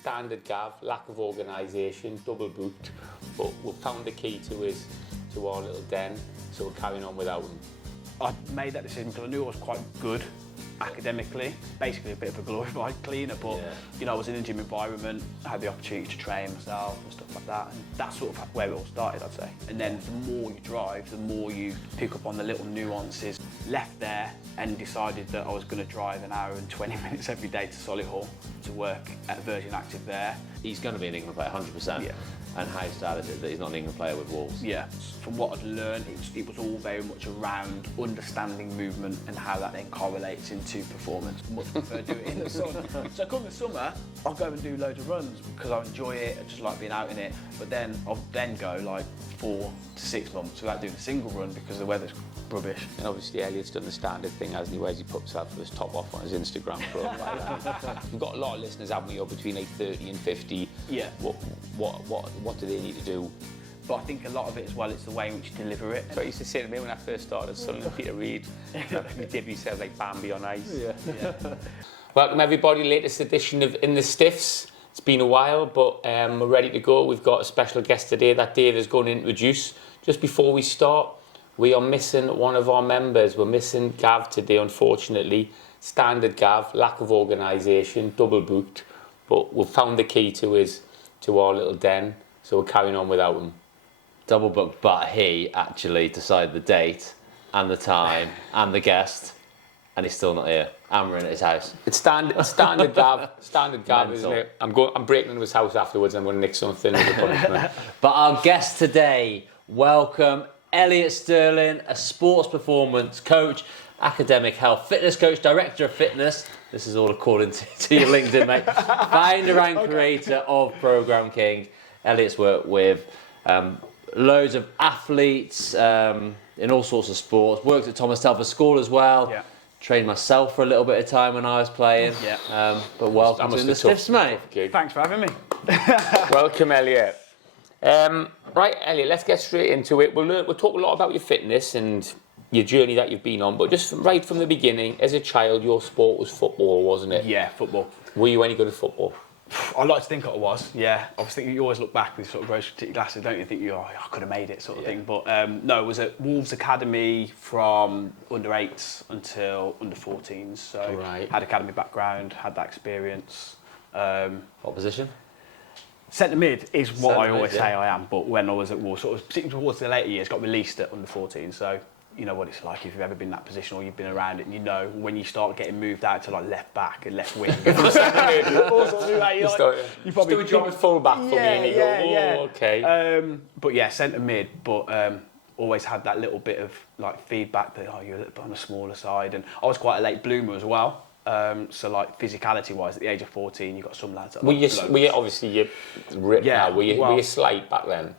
Standard Gav, lack of organisation, double booked, but we've found the key to our little den, so we're carrying on without him. I made that decision because I knew I was quite good academically, basically a bit of a glorified cleaner, but you know, I was in a gym environment, I had the opportunity to train myself and stuff like that, and that's sort of where it all started, I'd say. And then the more you drive, the more you pick up on the little nuances. Left there and decided that I was going to drive an hour and 20 minutes every day to Solihull to work at Virgin Active there. He's going to be an England player, 100%. Yeah. And how sad is it that he's not an England player with Wolves? Yeah, from what I'd learned, it was all very much around understanding movement and how that then correlates into performance. I much prefer doing it in the sun. So come the summer, I'll go and do loads of runs because I enjoy it, I just like being out in it. But then I'll then go like 4 to 6 months without doing a single run because the weather's rubbish. And obviously Elliott's done the standard thing, hasn't he, where he puts himself with his top off on his Instagram profile. We've got a lot of listeners, haven't we, who are between like 30 and 50. Yeah. What do they need to do? But I think a lot of it as well, it's the way in which you deliver it. That's what I used to say to me when I first started, son of Peter Reid. He did himself like Bambi on ice. Yeah. Welcome everybody, latest edition of In the Stiffs. It's been a while, but we're ready to go. We've got a special guest today that Dave is going to introduce. Just before we start, we are missing one of our members. We're missing Gav today, unfortunately. Standard Gav, lack of organisation, double booked. But we've found the key to our little den, so we're carrying on without him. Double booked, but he actually decided the date and the time and the guest, and he's still not here. And we're in at his house. It's standard Gav, isn't it? I'm breaking into his house afterwards. I'm going to nick something as a punishment. But our guest today, welcome Elliott Sterling, a sports performance coach, academic health fitness coach, director of fitness. This is all according to your LinkedIn, mate. Founder and creator of Program King. Elliott's worked with loads of athletes in all sorts of sports. Worked at Thomas Telford School as well. Yeah. Trained myself for a little bit of time when I was playing. Yeah. But welcome to In the Stiffs, mate. Thanks for having me. Welcome, Elliott. Right, Elliott, let's get straight into it. We'll talk a lot about your fitness and your journey that you've been on, but just right from the beginning, as a child, your sport was football, wasn't it? Yeah, football. Were you any good at football? I like to think I was, yeah. Obviously, you always look back with sort of rose-tinted glasses, don't you? Think I could have made it, sort of thing. But no, it was at Wolves Academy from under 8s until under 14s. So had academy background, had that experience. What position? Centre mid is what I always say I am. But when I was at Wolves, sort of particularly towards the later years, got released at under 14. So you know what it's like if you've ever been in that position or you've been around it, and you know when you start getting moved out to like left back and left wing. You probably do a job at full back for me, and you go, okay. But yeah, centre mid, but always had that little bit of like feedback that you're a little bit on the smaller side, and I was quite a late bloomer as well. So like physicality wise, at the age of 14, you got some lads that were you ripped now? Were you slight back then?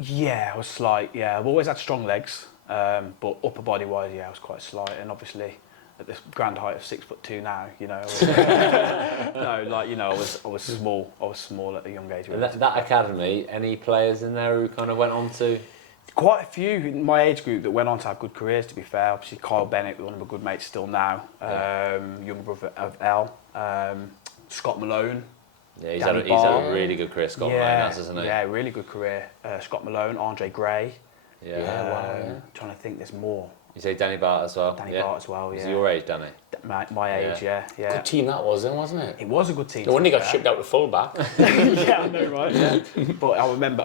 Yeah, I was slight. Yeah, I've always had strong legs. But upper body wise, I was quite slight, and obviously at this grand height of 6'2" now, I was small. I was small at a young age. That academy, any players in there who kind of went on to? Quite a few in my age group that went on to have good careers, to be fair. Obviously Kyle Bennett, one of my good mates still now, young brother of El, Scott Malone. Yeah, he's had a really good career, Scott Malone, hasn't he? Yeah, really good career. Scott Malone, Andre Gray. Yeah. Trying to think, there's more. You say Danny Bart as well? Danny Bart as well, yeah. Is he your age, Danny? My age, yeah. Good team that was then, wasn't it? It was a good team. No wonder he got shipped out to full back. Yeah, I know, right? Yeah. But I remember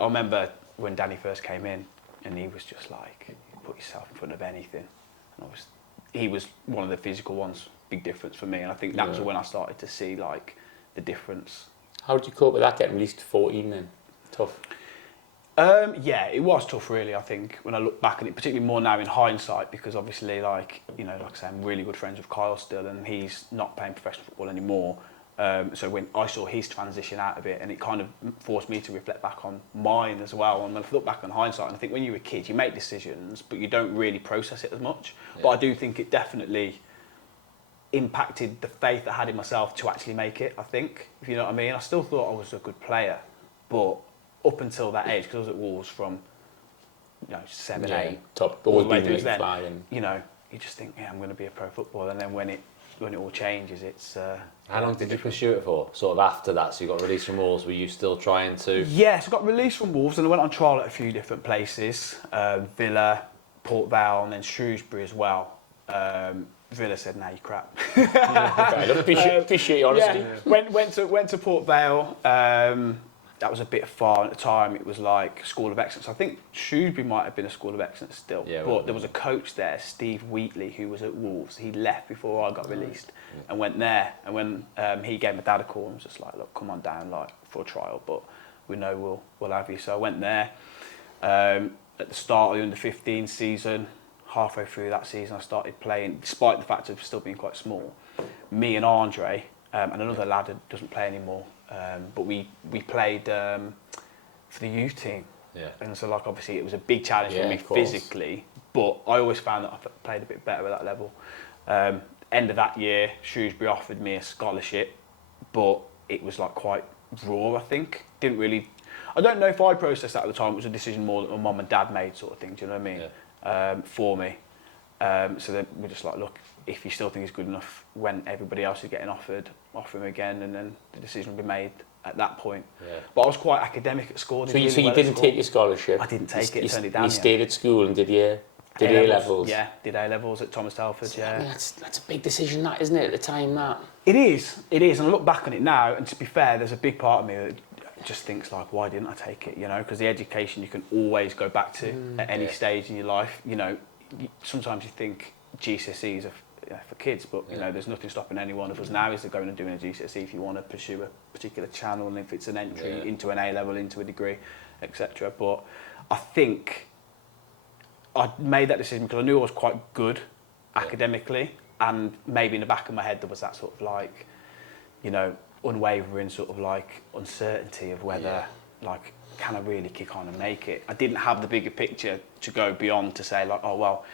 when Danny first came in, and he was just like, you put yourself in front of anything. And he was one of the physical ones, big difference for me. And I think that was when I started to see like the difference. How did you cope with that, getting released to 14 then? Tough. Yeah, it was tough really, I think, when I look back at it, particularly more now in hindsight, because obviously, like I say, I'm really good friends with Kyle still, and he's not playing professional football anymore. So when I saw his transition out of it, and it kind of forced me to reflect back on mine as well. And when I look back on hindsight, and I think when you're a kid, you make decisions, but you don't really process it as much. Yeah. But I do think it definitely impacted the faith I had in myself to actually make it, I think, if you know what I mean. I still thought I was a good player, but up until that age, because I was at Wolves from 7, 8, top, all the way through then, you just think, I'm going to be a pro footballer. And then when it when it all changes, it's. How long did you pursue it for? Sort of after that, so you got released from Wolves. Were you still trying to? Yes, I got released from Wolves and I went on trial at a few different places, Villa, Port Vale, and then Shrewsbury as well. Villa said, "No, you crap." Appreciate your honesty. Yeah. Went to Port Vale. That was a bit far at the time. It was like School of Excellence. I think Shrewsbury might have been a School of Excellence still. Yeah, but there was a coach there, Steve Wheatley, who was at Wolves. He left before I got released and went there. And when he gave my dad a call and was just like, "Look, come on down like for a trial, but we know we'll have you." So I went there at the start of the under-15 season. Halfway through that season, I started playing, despite the fact of still being quite small. Me and Andre and another lad who doesn't play anymore. But we played for the youth team, and so like obviously it was a big challenge for me physically. But I always found that I played a bit better at that level. End of that year, Shrewsbury offered me a scholarship, but it was like quite raw. I think didn't really. I don't know if I processed that at the time. It was a decision more that my mum and dad made, sort of thing. Do you know what I mean? For me. So then we're just like, look, if you still think he's good enough, when everybody else is getting offered, offer him again, and then the decision will be made at that point. Yeah. But I was quite academic at school. So you didn't take your scholarship? I didn't take it. Turned it down. You stayed at school and did A-levels? Yeah, did A-levels at Thomas Telford. Yeah. I mean, that's a big decision, that isn't it? At the time, that. It is. And I look back on it now, and to be fair, there's a big part of me that just thinks like, why didn't I take it? You know, because the education you can always go back to at any stage in your life. You know, sometimes you think GCSEs are for kids, but you know, there's nothing stopping any one of us now is going and doing a GCSE if you want to pursue a particular channel, and if it's an entry into an A-level, into a degree, etc. But I think I made that decision because I knew I was quite good academically, and maybe in the back of my head there was that sort of like, you know, unwavering sort of like uncertainty of whether like, can I really kick on and make it? I didn't have the bigger picture to go beyond to say like, oh well,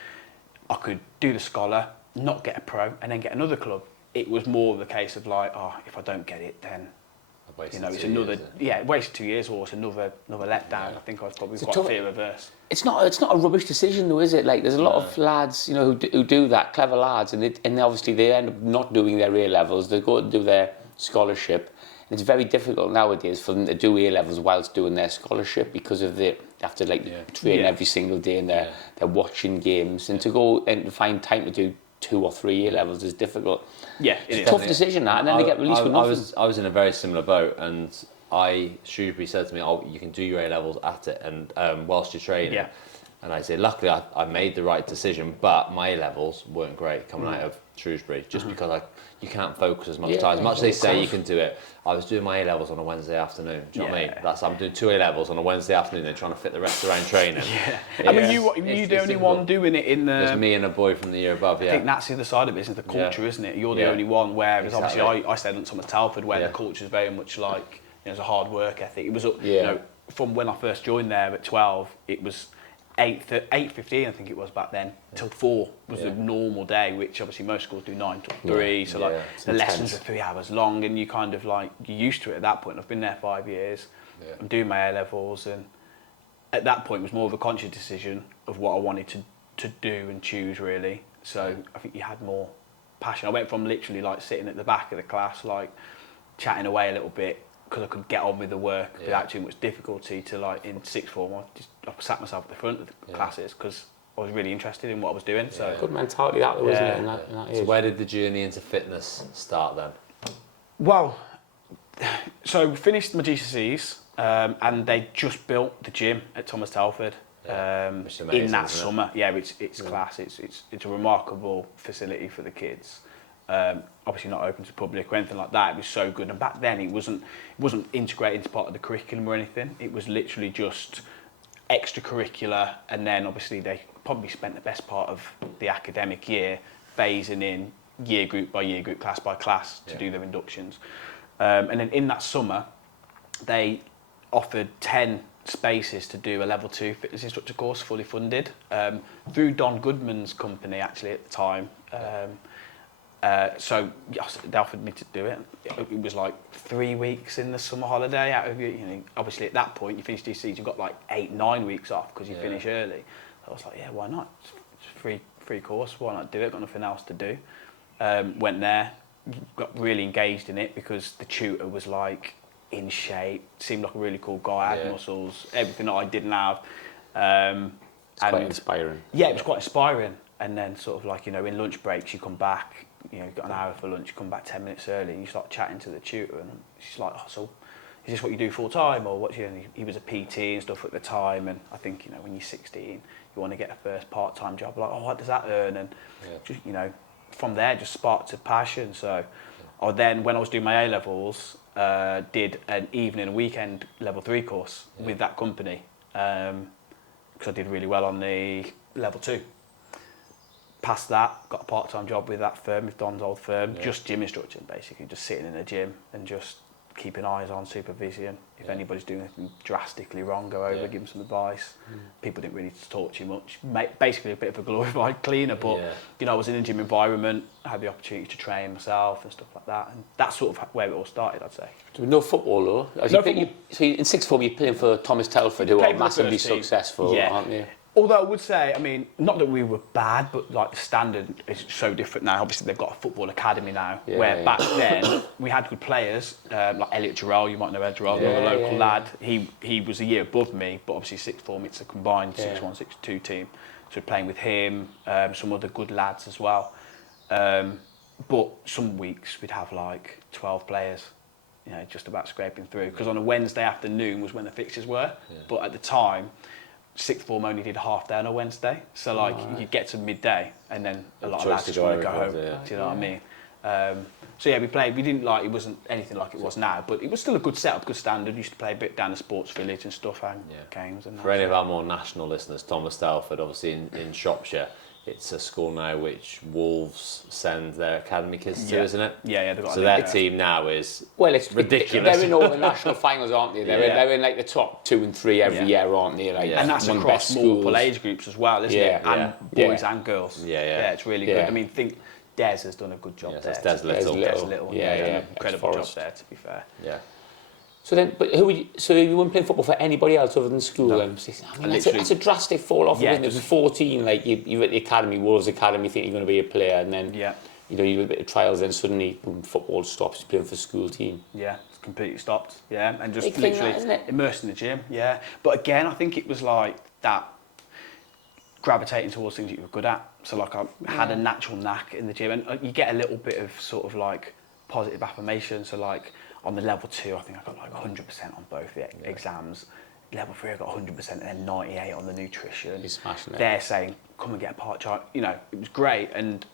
I could do the scholar, not get a pro, and then get another club. It was more of the case of like, oh, if I don't get it, then you know, it's another wasted 2 years, or it's another letdown. I think I was probably quite fear averse. It's not a rubbish decision though, is it? Like there's a lot of lads, you know, who do that, clever lads, and obviously they end up not doing their A-levels. They go and do their scholarship. And it's very difficult nowadays for them to do A-levels whilst doing their scholarship because of they have to like train every single day, and they're watching games, and to go and to find time to do 2 or 3 A-levels is difficult. Yeah, it's a tough decision that, and then they get released with nothing. I was in a very similar boat, and Shrewsbury said to me, "Oh, you can do your A-levels at it, and whilst you're training." Yeah. And I said, luckily, I made the right decision, but my A-levels weren't great coming out of Shrewsbury, just because you can't focus as much time. As much as they say you can do it, I was doing my A-levels on a Wednesday afternoon. Do you know what I mean? I'm doing 2 A-levels on a Wednesday afternoon, then trying to fit the rest around training. I mean, you the only one doing it in the... There's me and a boy from the year above, I think that's the other side of it, isn't the culture, isn't it? You're the only one, whereas obviously I stayed on Thomas Telford, where the culture is very much like, you know, it's a hard work ethic. It was, you know, from when I first joined there at 12, it was 8:15, I think it was back then, till 4 was a normal day, which obviously most schools do 9 till 3. So like the lessons are 3 hours long, and you kind of like you're used to it at that point. I've been there 5 years. I'm doing my A-levels, and at that point it was more of a conscious decision of what I wanted to do and choose really. So I think you had more passion. I went from literally like sitting at the back of the class, like chatting away a little bit, because I could get on with the work without too much difficulty, to like in sixth form I sat myself at the front of the classes because I was really interested in what I was doing. So good mentality that though, isn't it? In that age. So where did the journey into fitness start then? Well, so finished my GCSEs and they just built the gym at Thomas Telford amazing, in that summer. Yeah, it's class. It's a remarkable facility for the kids. Obviously not open to public or anything like that. It was so good, and back then it wasn't integrated into part of the curriculum or anything. It was literally just extracurricular, and then obviously they probably spent the best part of the academic year phasing in year group by year group, class by class to do their inductions. And then in that summer, they offered 10 spaces to do a level 2 fitness instructor course, fully funded, through Don Goodman's company actually at the time. So yes, they offered me to do it. It was like 3 weeks in the summer holiday out of you know, obviously at that point you finish DCs, you've got like 8-9 weeks off because you finish early. So I was like, yeah, why not? It's a free course, why not do it? Got nothing else to do. Went there, got really engaged in it because the tutor was like in shape, seemed like a really cool guy, had muscles, everything that I didn't have. It's quite inspiring. Yeah, it was quite inspiring. And then sort of like, in lunch breaks, you come back, you've got an hour for lunch, you come back 10 minutes early, and you start chatting to the tutor, and she's like, oh, so is this what you do full time, or what? He was a PT and stuff at the time, and I think, when you're 16, you want to get a first part-time job, like, oh, what does that earn? And just, from there, just sparked a passion. So I then, when I was doing my A-levels, did an evening and weekend level 3 course with that company, because I did really well on the level 2. Passed that, got a part-time job with that firm, with Don's old firm, just gym instructing, basically, just sitting in a gym and just keeping eyes on, supervision. If anybody's doing anything drastically wrong, go over, give them some advice. People didn't really talk too much. Basically a bit of a glorified cleaner, but I was in a gym environment, I had the opportunity to train myself and stuff like that, and that's sort of where it all started, I'd say. No football though. So in sixth form, you're playing for Thomas Telford, who are massively successful, aren't they? Although I would say, not that we were bad, but like the standard is so different now. Obviously, they've got a football academy now, where back then we had good players, like Elliott Sterling. You might know Elliott Sterling, a local lad. He was a year above me, but obviously sixth form, it's a combined 6-1, 6-2 team. So playing with him, some other good lads as well. But some weeks we'd have like 12 players, just about scraping through. Because on a Wednesday afternoon was when the fixtures were. But at the time, sixth form only did a half day on a Wednesday, so like you get to midday and then a lot of lads just want to go home. Do you know what I mean? So yeah, we played. We didn't it wasn't anything like it was now, but it was still a good setup, good standard. We used to play a bit down the sports village and stuff, and games and that. For any of our more national listeners, Thomas Telford, obviously in Shropshire, it's a school now which Wolves send their academy kids to, isn't it? Yeah, they've got. So their team now is it's ridiculous. They're in all the national finals, aren't they? They're in like the top 2 and 3 every year, aren't they? Like, and that's across multiple age groups as well, isn't it? And boys and girls. Yeah, it's really good. I mean, think Des has done a good job there. Des Little. Done an incredible job there, to be fair. Yeah. So then, but you weren't playing football for anybody else other than school? No. That's a drastic fall off. It was 14, like you're at the academy, Wolves Academy, think you're going to be a player, and then you do a bit of trials, then suddenly football stops, you're playing for the school team. Yeah, it's completely stopped. Yeah, and just literally immersed in the gym. Yeah, but again, I think it was like that gravitating towards things that you were good at. So like I had a natural knack in the gym, and you get a little bit of sort of like positive affirmation. So like on the level 2, I think I got like 100% on both the exams. Level 3, I got 100% and then 98 on the nutrition. You're smashing it. They're saying, come and get a part time. It was great, and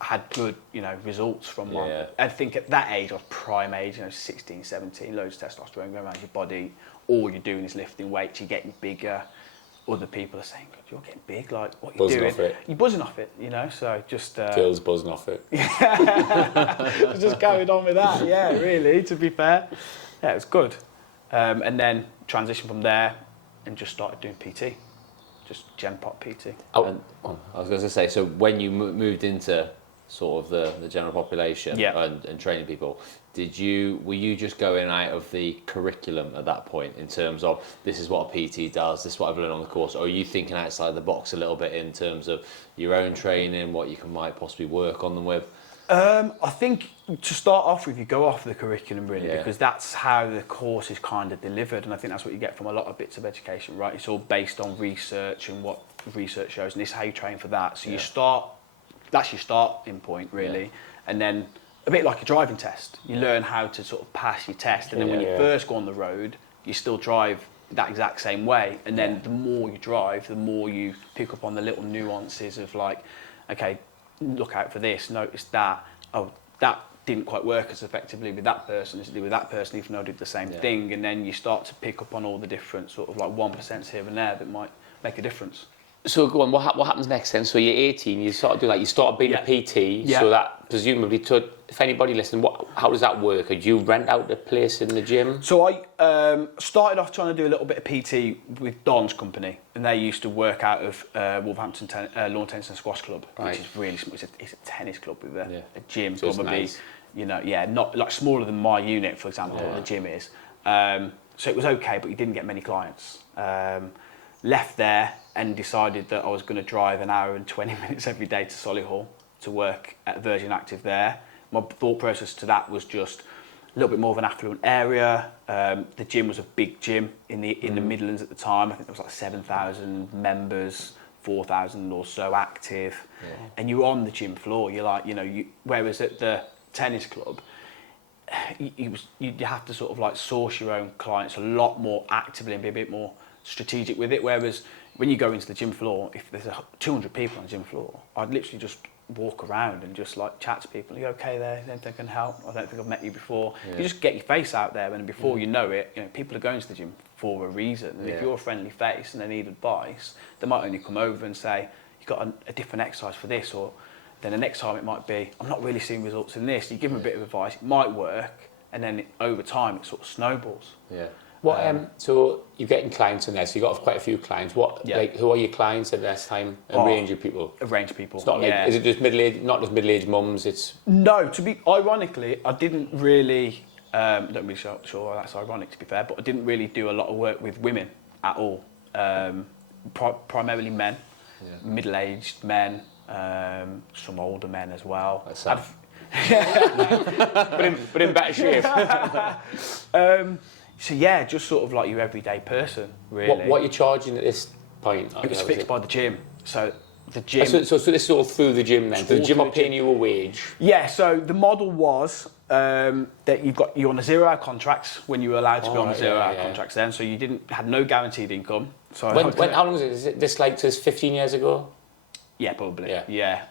I had good, results from one. Yeah. I think at that age, I was prime age, 16, 17, loads of testosterone going around your body. All you're doing is lifting weights, you're getting bigger. Other people are saying, God, you're getting big, like, what you're doing? Off it. You're buzzing off it, so just... Girls buzzing off it. Just carried on with that, really, to be fair. Yeah, it was good. And then transitioned from there and just started doing PT. Just Gen Pop PT. I was going to say, so when you moved into sort of the general population and training people, were you just going out of the curriculum at that point in terms of this is what a PT does, this is what I've learned on the course, or are you thinking outside the box a little bit in terms of your own training, what you might possibly work on them with? I think to start off with, you go off the curriculum really, because that's how the course is kind of delivered, and I think that's what you get from a lot of bits of education, right? It's all based on research and what research shows, and this is how you train for that. So you start, that's your starting point really, and then a bit like a driving test. You learn how to sort of pass your test, and then when you first go on the road, you still drive that exact same way, and then the more you drive, the more you pick up on the little nuances of like, okay, look out for this, notice that, oh, that didn't quite work as effectively with that person as it did with that person, even though I did the same thing, and then you start to pick up on all the different sort of like 1% here and there that might make a difference. So go on, what happens next then? So you're 18, you start doing you start being a PT, so that presumably, if anybody listening, how does that work? Do you rent out the place in the gym? So I started off trying to do a little bit of PT with Don's company, and they used to work out of Wolverhampton Lawn Tennis and Squash Club, which is really small. It's a tennis club with a gym, so probably, nice. Not like smaller than my unit, for example, the gym is. So it was okay, but you didn't get many clients. Left there and decided that I was going to drive an hour and 20 minutes every day to Solihull, to work at Virgin Active there. My thought process to that was just a little bit more of an affluent area. The gym was a big gym in the Midlands at the time. I think there was like 7,000 members, 4,000 or so active, and you're on the gym floor. You're like, whereas at the tennis club, you have to sort of like source your own clients a lot more actively and be a bit more strategic with it. Whereas when you go into the gym floor, if there's 200 people on the gym floor, I'd literally just walk around and just like chat to people. Are you okay there? Anything I can help? I don't think I've met you before. You just get your face out there, and before you know it, people are going to the gym for a reason. And if you're a friendly face and they need advice, they might only come over and say, you've got a different exercise for this, or then the next time it might be, I'm not really seeing results in this. You give them a bit of advice, it might work, and then over time it sort of snowballs. Yeah. So you're getting clients in there, so you've got quite a few clients. Who are your clients at this time? A range of people? A range of people. It's not like, is it just middle-aged, not just middle-aged mums, it's... No, ironically, I didn't really, not really sure that's ironic to be fair, but I didn't really do a lot of work with women at all. Primarily men, middle-aged men, some older men as well. but in better shape. So yeah, just sort of like your everyday person, really. What are you charging at this point? It was fixed by the gym. So the gym... So this is all through the gym then? So the gym are paying you a wage? Yeah, so the model was that you're on a 0-hour contracts when you were allowed to be on a 0-hour contracts then, so you had no guaranteed income. So how long is it? Is it this like this 15 years ago? Yeah, probably. Yeah,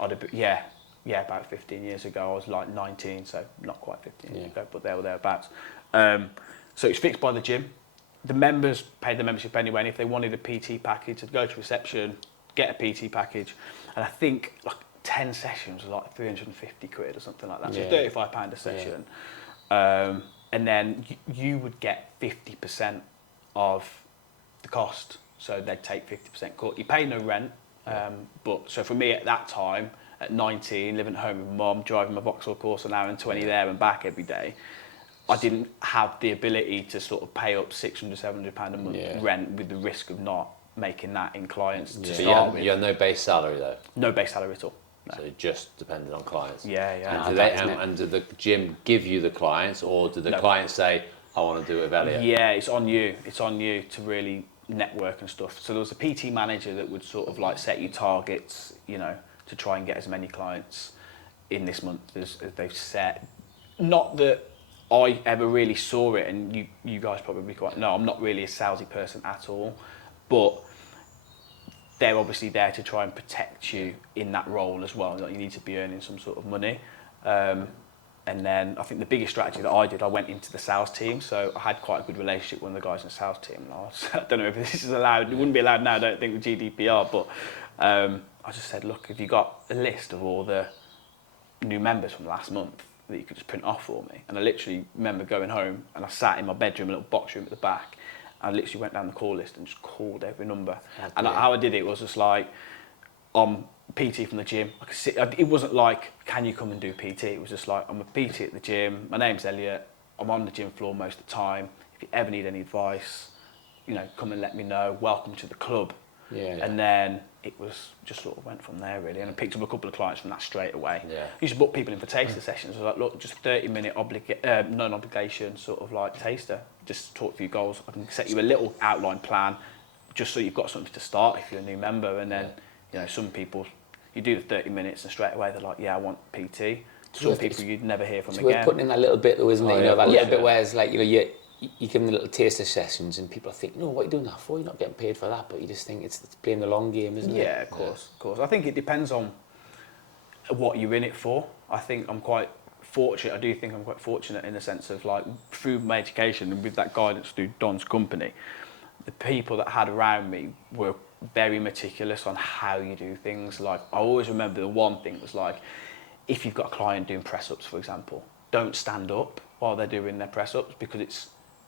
about 15 years ago. I was like 19, so not quite 15 years ago, but there or thereabouts. So it's fixed by the gym. The members paid the membership anyway, and if they wanted a PT package, they'd go to reception, get a PT package, and I think like 10 sessions was like 350 quid or something like that, so £35 a session. And then you would get 50% of the cost, so they'd take 50% cut. You pay no rent, but so for me at that time, at 19, living at home with mum, driving my Vauxhall course an hour and 20 there and back every day, I didn't have the ability to sort of pay up £600, £700 a month rent with the risk of not making that in clients to start with. You had no base salary though? No base salary at all. No. So it just depended on clients? Yeah. And did the gym give you the clients, or did the clients say, I want to do it with Elliott? Yeah, it's on you. It's on you to really network and stuff. So there was a PT manager that would sort of like set you targets, to try and get as many clients in this month as they've set. Not that I ever really saw it, and you guys probably quite know, I'm not really a salesy person at all, but they're obviously there to try and protect you in that role as well. You need to be earning some sort of money. And then I think the biggest strategy that I did, I went into the sales team, so I had quite a good relationship with one of the guys in the sales team. I don't know if this is allowed, it wouldn't be allowed now, I don't think, with GDPR, but I just said, look, have you got a list of all the new members from last month that you could just print off for me? And I literally remember going home and I sat in my bedroom, a little box room at the back, and I literally went down the call list and just called every number. And how I did it was just like, PT from the gym. I could sit, it wasn't like, can you come and do PT? It was just like, I'm a PT at the gym, my name's Elliott, I'm on the gym floor most of the time. If you ever need any advice, come and let me know. Welcome to the club. And then it was just sort of went from there really, and I picked up a couple of clients from that straight away. I used to book people in for taster sessions. I was like, look, just 30-minute non-obligation sort of like taster. Just talk through your goals. I can set you a little outline plan, just so you've got something to start if you're a new member. And then, some people, you do the 30 minutes and straight away they're like, yeah, I want PT. Some people you'd never hear from again. We're putting in that little bit though, isn't it? That little bit where it's like, you give them the little taster sessions and people think, no, what are you doing that for? You're not getting paid for that, but you just think it's playing the long game, isn't it? Yeah, of course. I think it depends on what you're in it for. I think I'm quite fortunate. I do think I'm quite fortunate in the sense of like through my education and with that guidance through Don's company, the people that I had around me were very meticulous on how you do things. Like I always remember the one thing was like, if you've got a client doing press-ups, for example, don't stand up while they're doing their press-ups, because it's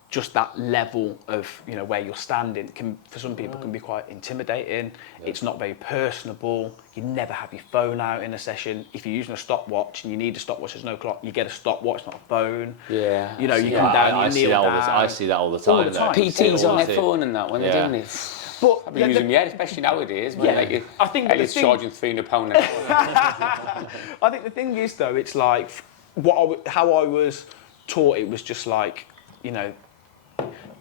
just that level of where you're standing can, for some people, can be quite intimidating. It's not very personable. You never have your phone out in a session. If you're using a stopwatch and you need a stopwatch, there's no clock, you get a stopwatch, not a phone. You come down, you kneel down. I see that all the time. PTs on their phone and that when they're doing it. But I've been using them yet, especially nowadays. When, Yeah, like, I think Elliott's the thing- charging £300 an hour. I think the thing is though, it's like how I was taught. It was just like, you know,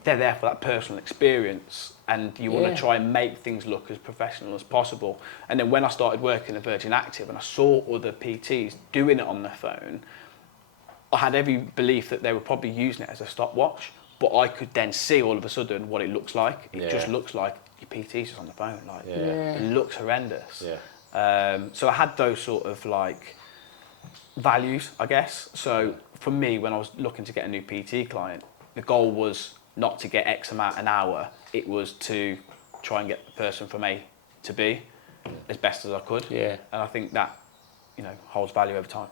they're there for that personal experience, and you want to try and make things look as professional as possible. And then when I started working at Virgin Active and I saw other PTs doing it on their phone, I had every belief that they were probably using it as a stopwatch. But I could then see all of a sudden what it looks like. It just looks like your PT's just on the phone. Like it looks horrendous. So I had those sort of like values, I guess. So for me, when I was looking to get a new PT client, the goal was not to get X amount an hour. It was to try and get the person from A to B as best as I could. Yeah. And I think that, you know, holds value over time.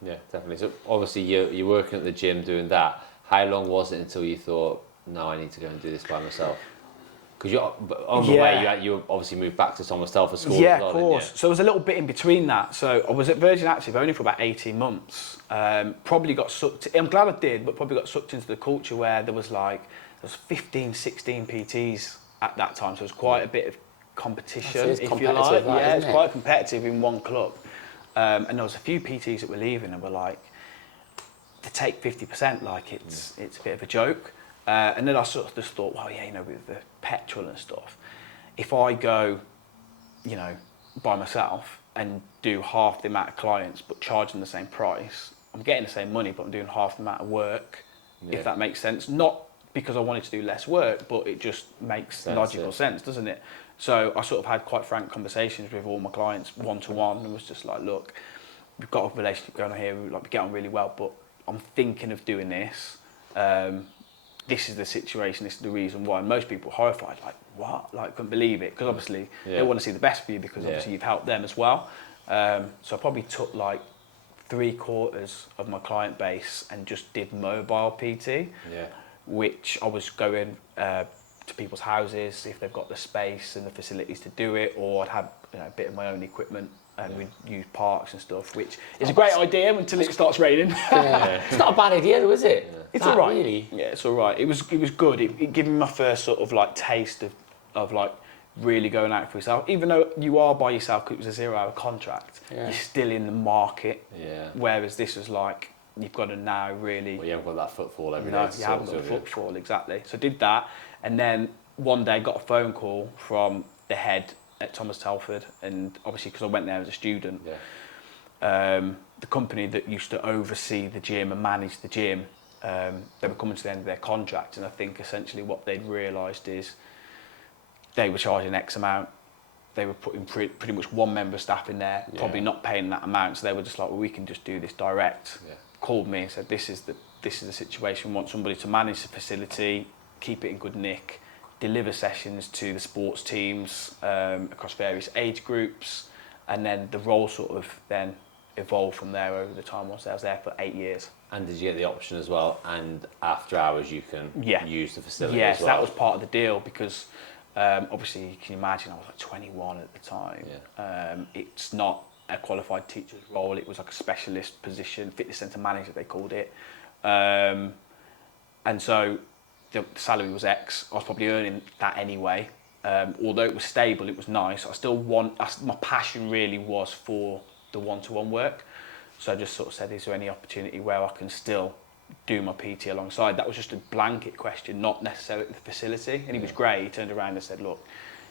Yeah, definitely. So obviously you're working at the gym doing that. How long was it until you thought, no, I need to go and do this by myself? Because you're on the way, you obviously moved back to Thomas Telford School. Yeah, as well, of course. So there was a little bit in between that. So I was at Virgin Active only for about 18 months. Probably got sucked. I'm glad I did, but probably got sucked into the culture where there was 15, 16 PTs at that time. So it was quite a bit of competition, if you like. Yeah, it's quite competitive in one club. And there was a few PTs that were leaving and were like, to take 50%, like it's a bit of a joke. And then I sort of just thought, well, yeah, you know, with the petrol and stuff, if I go, you know, by myself and do half the amount of clients but charge them the same price, I'm getting the same money, but I'm doing half the amount of work, if that makes sense. Not because I wanted to do less work, but it just makes logical sense, doesn't it? So I sort of had quite frank conversations with all my clients one-to-one and was just like, look, we've got a relationship going on here, we get on really well, but I'm thinking of doing this. This is the situation, this is the reason why. And most people are horrified, like, what? Like, couldn't believe it. Because obviously they want to see the best for you because obviously you've helped them as well. So I probably took like 3/4 of my client base and just did mobile PT, which I was going to people's houses if they've got the space and the facilities to do it, or I'd have a bit of my own equipment. And we'd use parks and stuff, which is a great idea until it starts raining. It's not a bad idea, though, is it? It's all right. Really? Yeah, it's all right. It was good. It gave me my first sort of like taste of like really going out for yourself. Even though you are by yourself, 'cause it was a 0-hour contract, you're still in the market. Yeah. Whereas this was like, you've got to now really... Well, you haven't got that footfall every day. No, you haven't got the footfall, exactly. So I did that, and then one day got a phone call from the head at Thomas Telford, and obviously because I went there as a student, the company that used to oversee the gym and manage the gym, they were coming to the end of their contract, and I think essentially what they'd realised is they were charging X amount, they were putting pretty much one member of staff in there, probably not paying that amount, so they were just like, well, we can just do this direct. Called me and said, this is the situation, we want somebody to manage the facility, keep it in good nick, deliver sessions to the sports teams across various age groups, and then the role sort of then evolved from there over the time. I was there for 8 years. And did you get the option as well, and after hours you can use the facility yes, as well? that was part of the deal, because obviously you can imagine I was like 21 at the time. It's not a qualified teacher's role, it was like a specialist position, fitness centre manager they called it. And so the salary was X. I was probably earning that anyway. Although it was stable, it was nice. My passion really was for the one-to-one work. So I just sort of said, is there any opportunity where I can still do my PT alongside? That was just a blanket question, not necessarily the facility. And he was great. He turned around and said, look,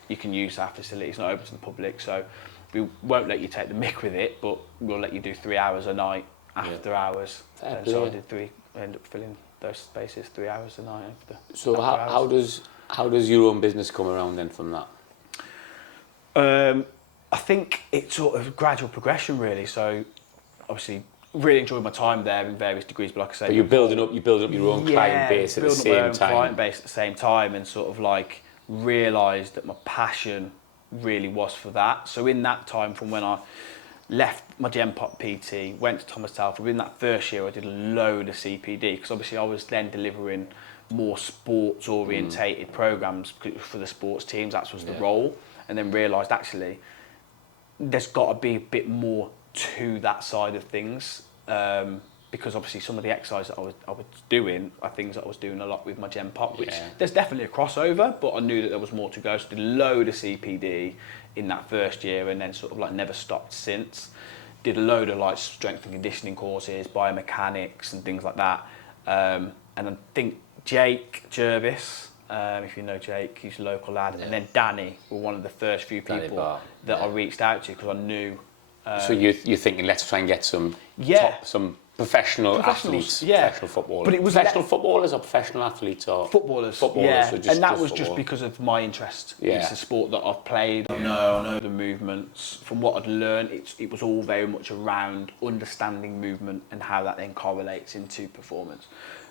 you can use our facility. It's not open to the public, so we won't let you take the mick with it, but we'll let you do 3 hours a night after hours. And so I did I ended up filling those spaces 3 hours a night after. So how does your own business come around then from that? I think it's sort of gradual progression really. So obviously really enjoyed my time there in various degrees, but like I say, But you're building up your own client base at the same time. Client base at the same time, and sort of like realised that my passion really was for that. So in that time, from when I left my Genpop PT, went to Thomas Telford, in that first year I did a load of CPD, because obviously I was then delivering more sports orientated programs for the sports teams. That was the role, and then realised actually there's got to be a bit more to that side of things, because obviously some of the exercises that I was doing are things that I was doing a lot with my Gen Pop, which Yeah. there's definitely a crossover, but I knew that there was more to go. So I did a load of CPD in that first year, and then sort of like never stopped since. Did a load of like strength and conditioning courses, biomechanics and things like that. And I think Jake Jervis, if you know Jake, he's a local lad, and then Danny were one of the first few Danny people Barr, that I reached out to because I knew. So you're thinking, let's try and get some some professional athletes, professional footballers. But it was professional footballers or professional athletes or footballers. yeah. So and that was just because of my interest. Yeah. It's a sport that I've played. I know the movements. From what I'd learned, it was all very much around understanding movement and how that then correlates into performance.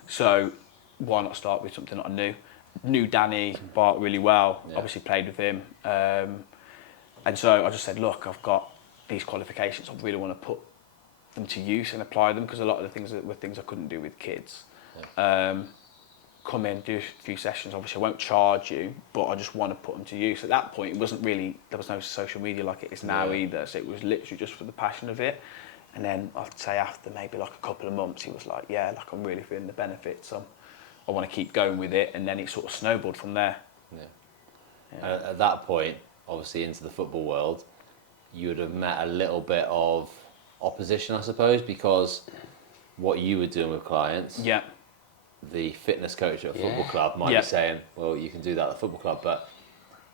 So why not start with something that I knew? Knew Danny Bart really well. Yeah. Obviously played with him, and so I just said, look, I've got these qualifications. I really want to put them to use and apply them because a lot of the things were things I couldn't do with kids. Yeah. Come in, do a few sessions. Obviously, I won't charge you, but I just want to put them to use. At that point, it wasn't really, there was no social media like it is now either. So it was literally just for the passion of it. And then I'd say after maybe like a couple of months, he was like, yeah, like I'm really feeling the benefits. I want to keep going with it. And then it sort of snowballed from there. Yeah. At that point, obviously into the football world, you would have met a little bit of opposition, I suppose, because what you were doing with clients, the fitness coach at a football club might be saying, well, you can do that at a football club, but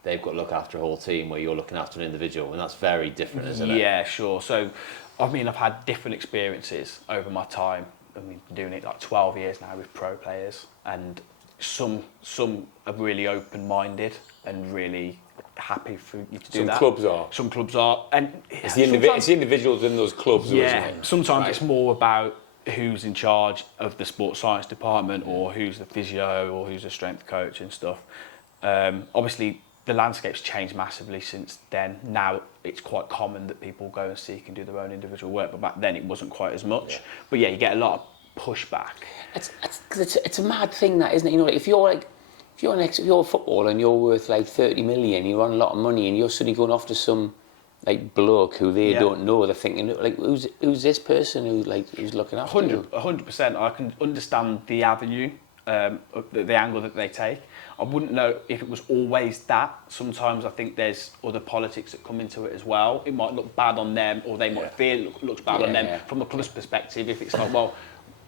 they've got to look after a whole team where you're looking after an individual, and that's very different, isn't it? Yeah, sure. So, I mean, I've had different experiences over my time. I mean, doing it like 12 years now with pro players, and some are really open-minded and really happy for you to do that. Some clubs are, and it's the individuals in those clubs. Yeah, isn't it? sometimes it's more about who's in charge of the sports science department, or who's the physio, or who's the strength coach and stuff. Obviously, the landscape's changed massively since then. Now it's quite common that people go and seek and do their own individual work, but back then it wasn't quite as much. Yeah. But yeah, you get a lot of pushback. It's a mad thing, that, isn't it? You know, like if you're a footballer and you're worth like 30 million, you're on a lot of money, and you're suddenly going off to some like bloke who they don't know. They're thinking, like, who's this person who's looking after you? 100%. I can understand the avenue, the angle that they take. I wouldn't know if it was always that. Sometimes I think there's other politics that come into it as well. It might look bad on them, or they might feel it looks bad on them from a club's perspective. If it's like, well,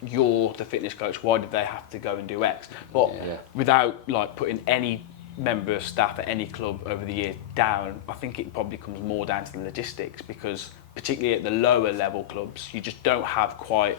you're the fitness coach, why did they have to go and do X? But without like putting any member of staff at any club over the years down, I think it probably comes more down to the logistics, because particularly at the lower level clubs, you just don't have quite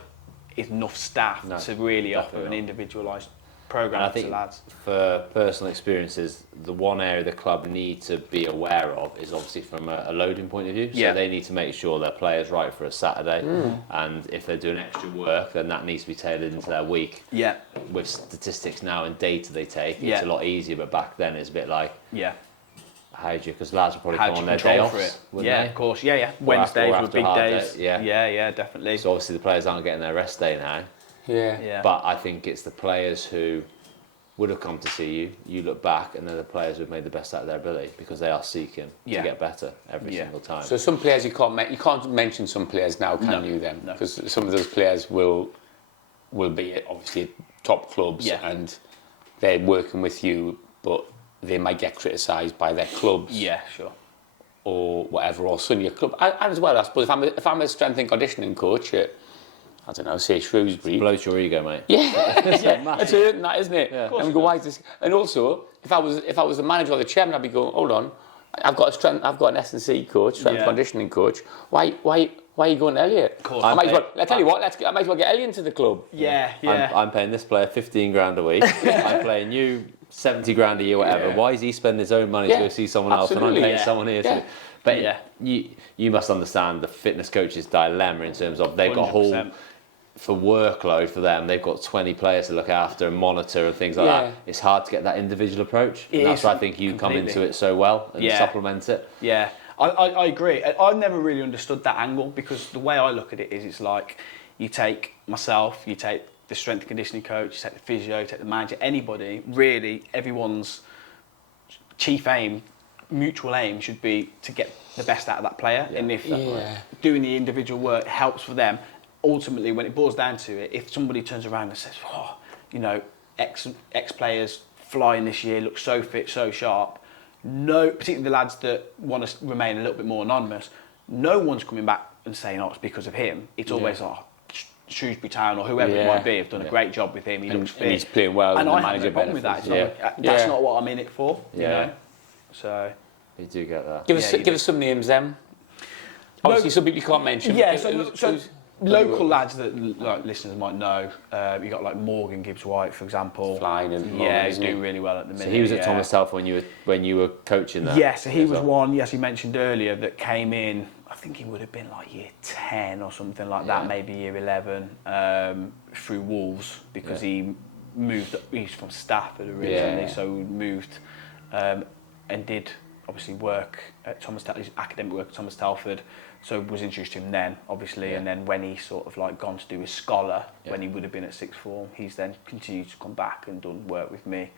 enough staff to really offer an individualised program to lads. For personal experiences, the one area the club need to be aware of is obviously from a loading point of view. So they need to make sure their player's right for a Saturday, and if they're doing extra work, then that needs to be tailored into their week. Yeah. With statistics now and data they take, it's a lot easier, but back then it's a bit like, how do you, because lads will probably come on their day off, wouldn't they? Of course, Wednesdays were big days. Yeah, definitely. So obviously the players aren't getting their rest day now. Yeah. But I think it's the players who would have come to see you. You look back, and they're the players who've made the best out of their ability, because they are seeking to get better every single time. So some players you can't mention some players now, can you? Then because some of those players will be obviously at top clubs and they're working with you, but they might get criticised by their clubs. Yeah, sure. Or whatever, or senior club. And as well, I suppose if I'm a strength and conditioning coach at, I don't know, say Shrewsbury. It blows your ego, mate. Yeah, it's hurting that, isn't it? Yeah. And we go, why is this? And also, if I was the manager or the chairman, I'd be going, hold on, I've got an S&C coach, strength and conditioning coach. Why are you going to Elliott? I might as well get Elliott into the club. Yeah. I'm paying this player 15 grand a week. I'm paying you 70 grand a year, whatever. Why is he spending his own money to go see someone else, and I'm paying someone here? But you must understand the fitness coach's dilemma in terms of they've got a whole, for workload for them, they've got 20 players to look after and monitor and things like that. It's hard to get that individual approach, and that's why I think you come into it so well and supplement it. Yeah, I agree. I've never really understood that angle, because the way I look at it is, it's like you take myself, you take the strength and conditioning coach, you take the physio, you take the manager, anybody, really, everyone's chief aim, mutual aim should be to get the best out of that player. And if doing the individual work helps for them, ultimately, when it boils down to it, if somebody turns around and says, oh, you know, X players flying this year, look so fit, so sharp, no, particularly the lads that want to remain a little bit more anonymous, no one's coming back and saying, oh, it's because of him. It's always like, Shrewsbury Town or whoever it might be have done a great job with him. He looks fit. And he's playing well. And the I have manager no problem with that. It's benefits. not like, that's not what I'm in it for. You know? So You do get that. Give us some names, then. Obviously, some people you can't mention. Yeah, so local lads that like listeners might know. You got like Morgan Gibbs-White, for example. Flying and he's doing really well at the minute. So he was at Thomas Telford when you were coaching that. Yeah, so he was one. Yes, you mentioned earlier that came in. I think he would have been like year 10 or something like that, maybe year 11, through Wolves because he moved. He's from Stafford originally, so he moved and did obviously work at Thomas Telford, academic work at Thomas Telford. So was introduced to him then, obviously, and then when he sort of like gone to do his scholar, when he would have been at sixth form, he's then continued to come back and done work with me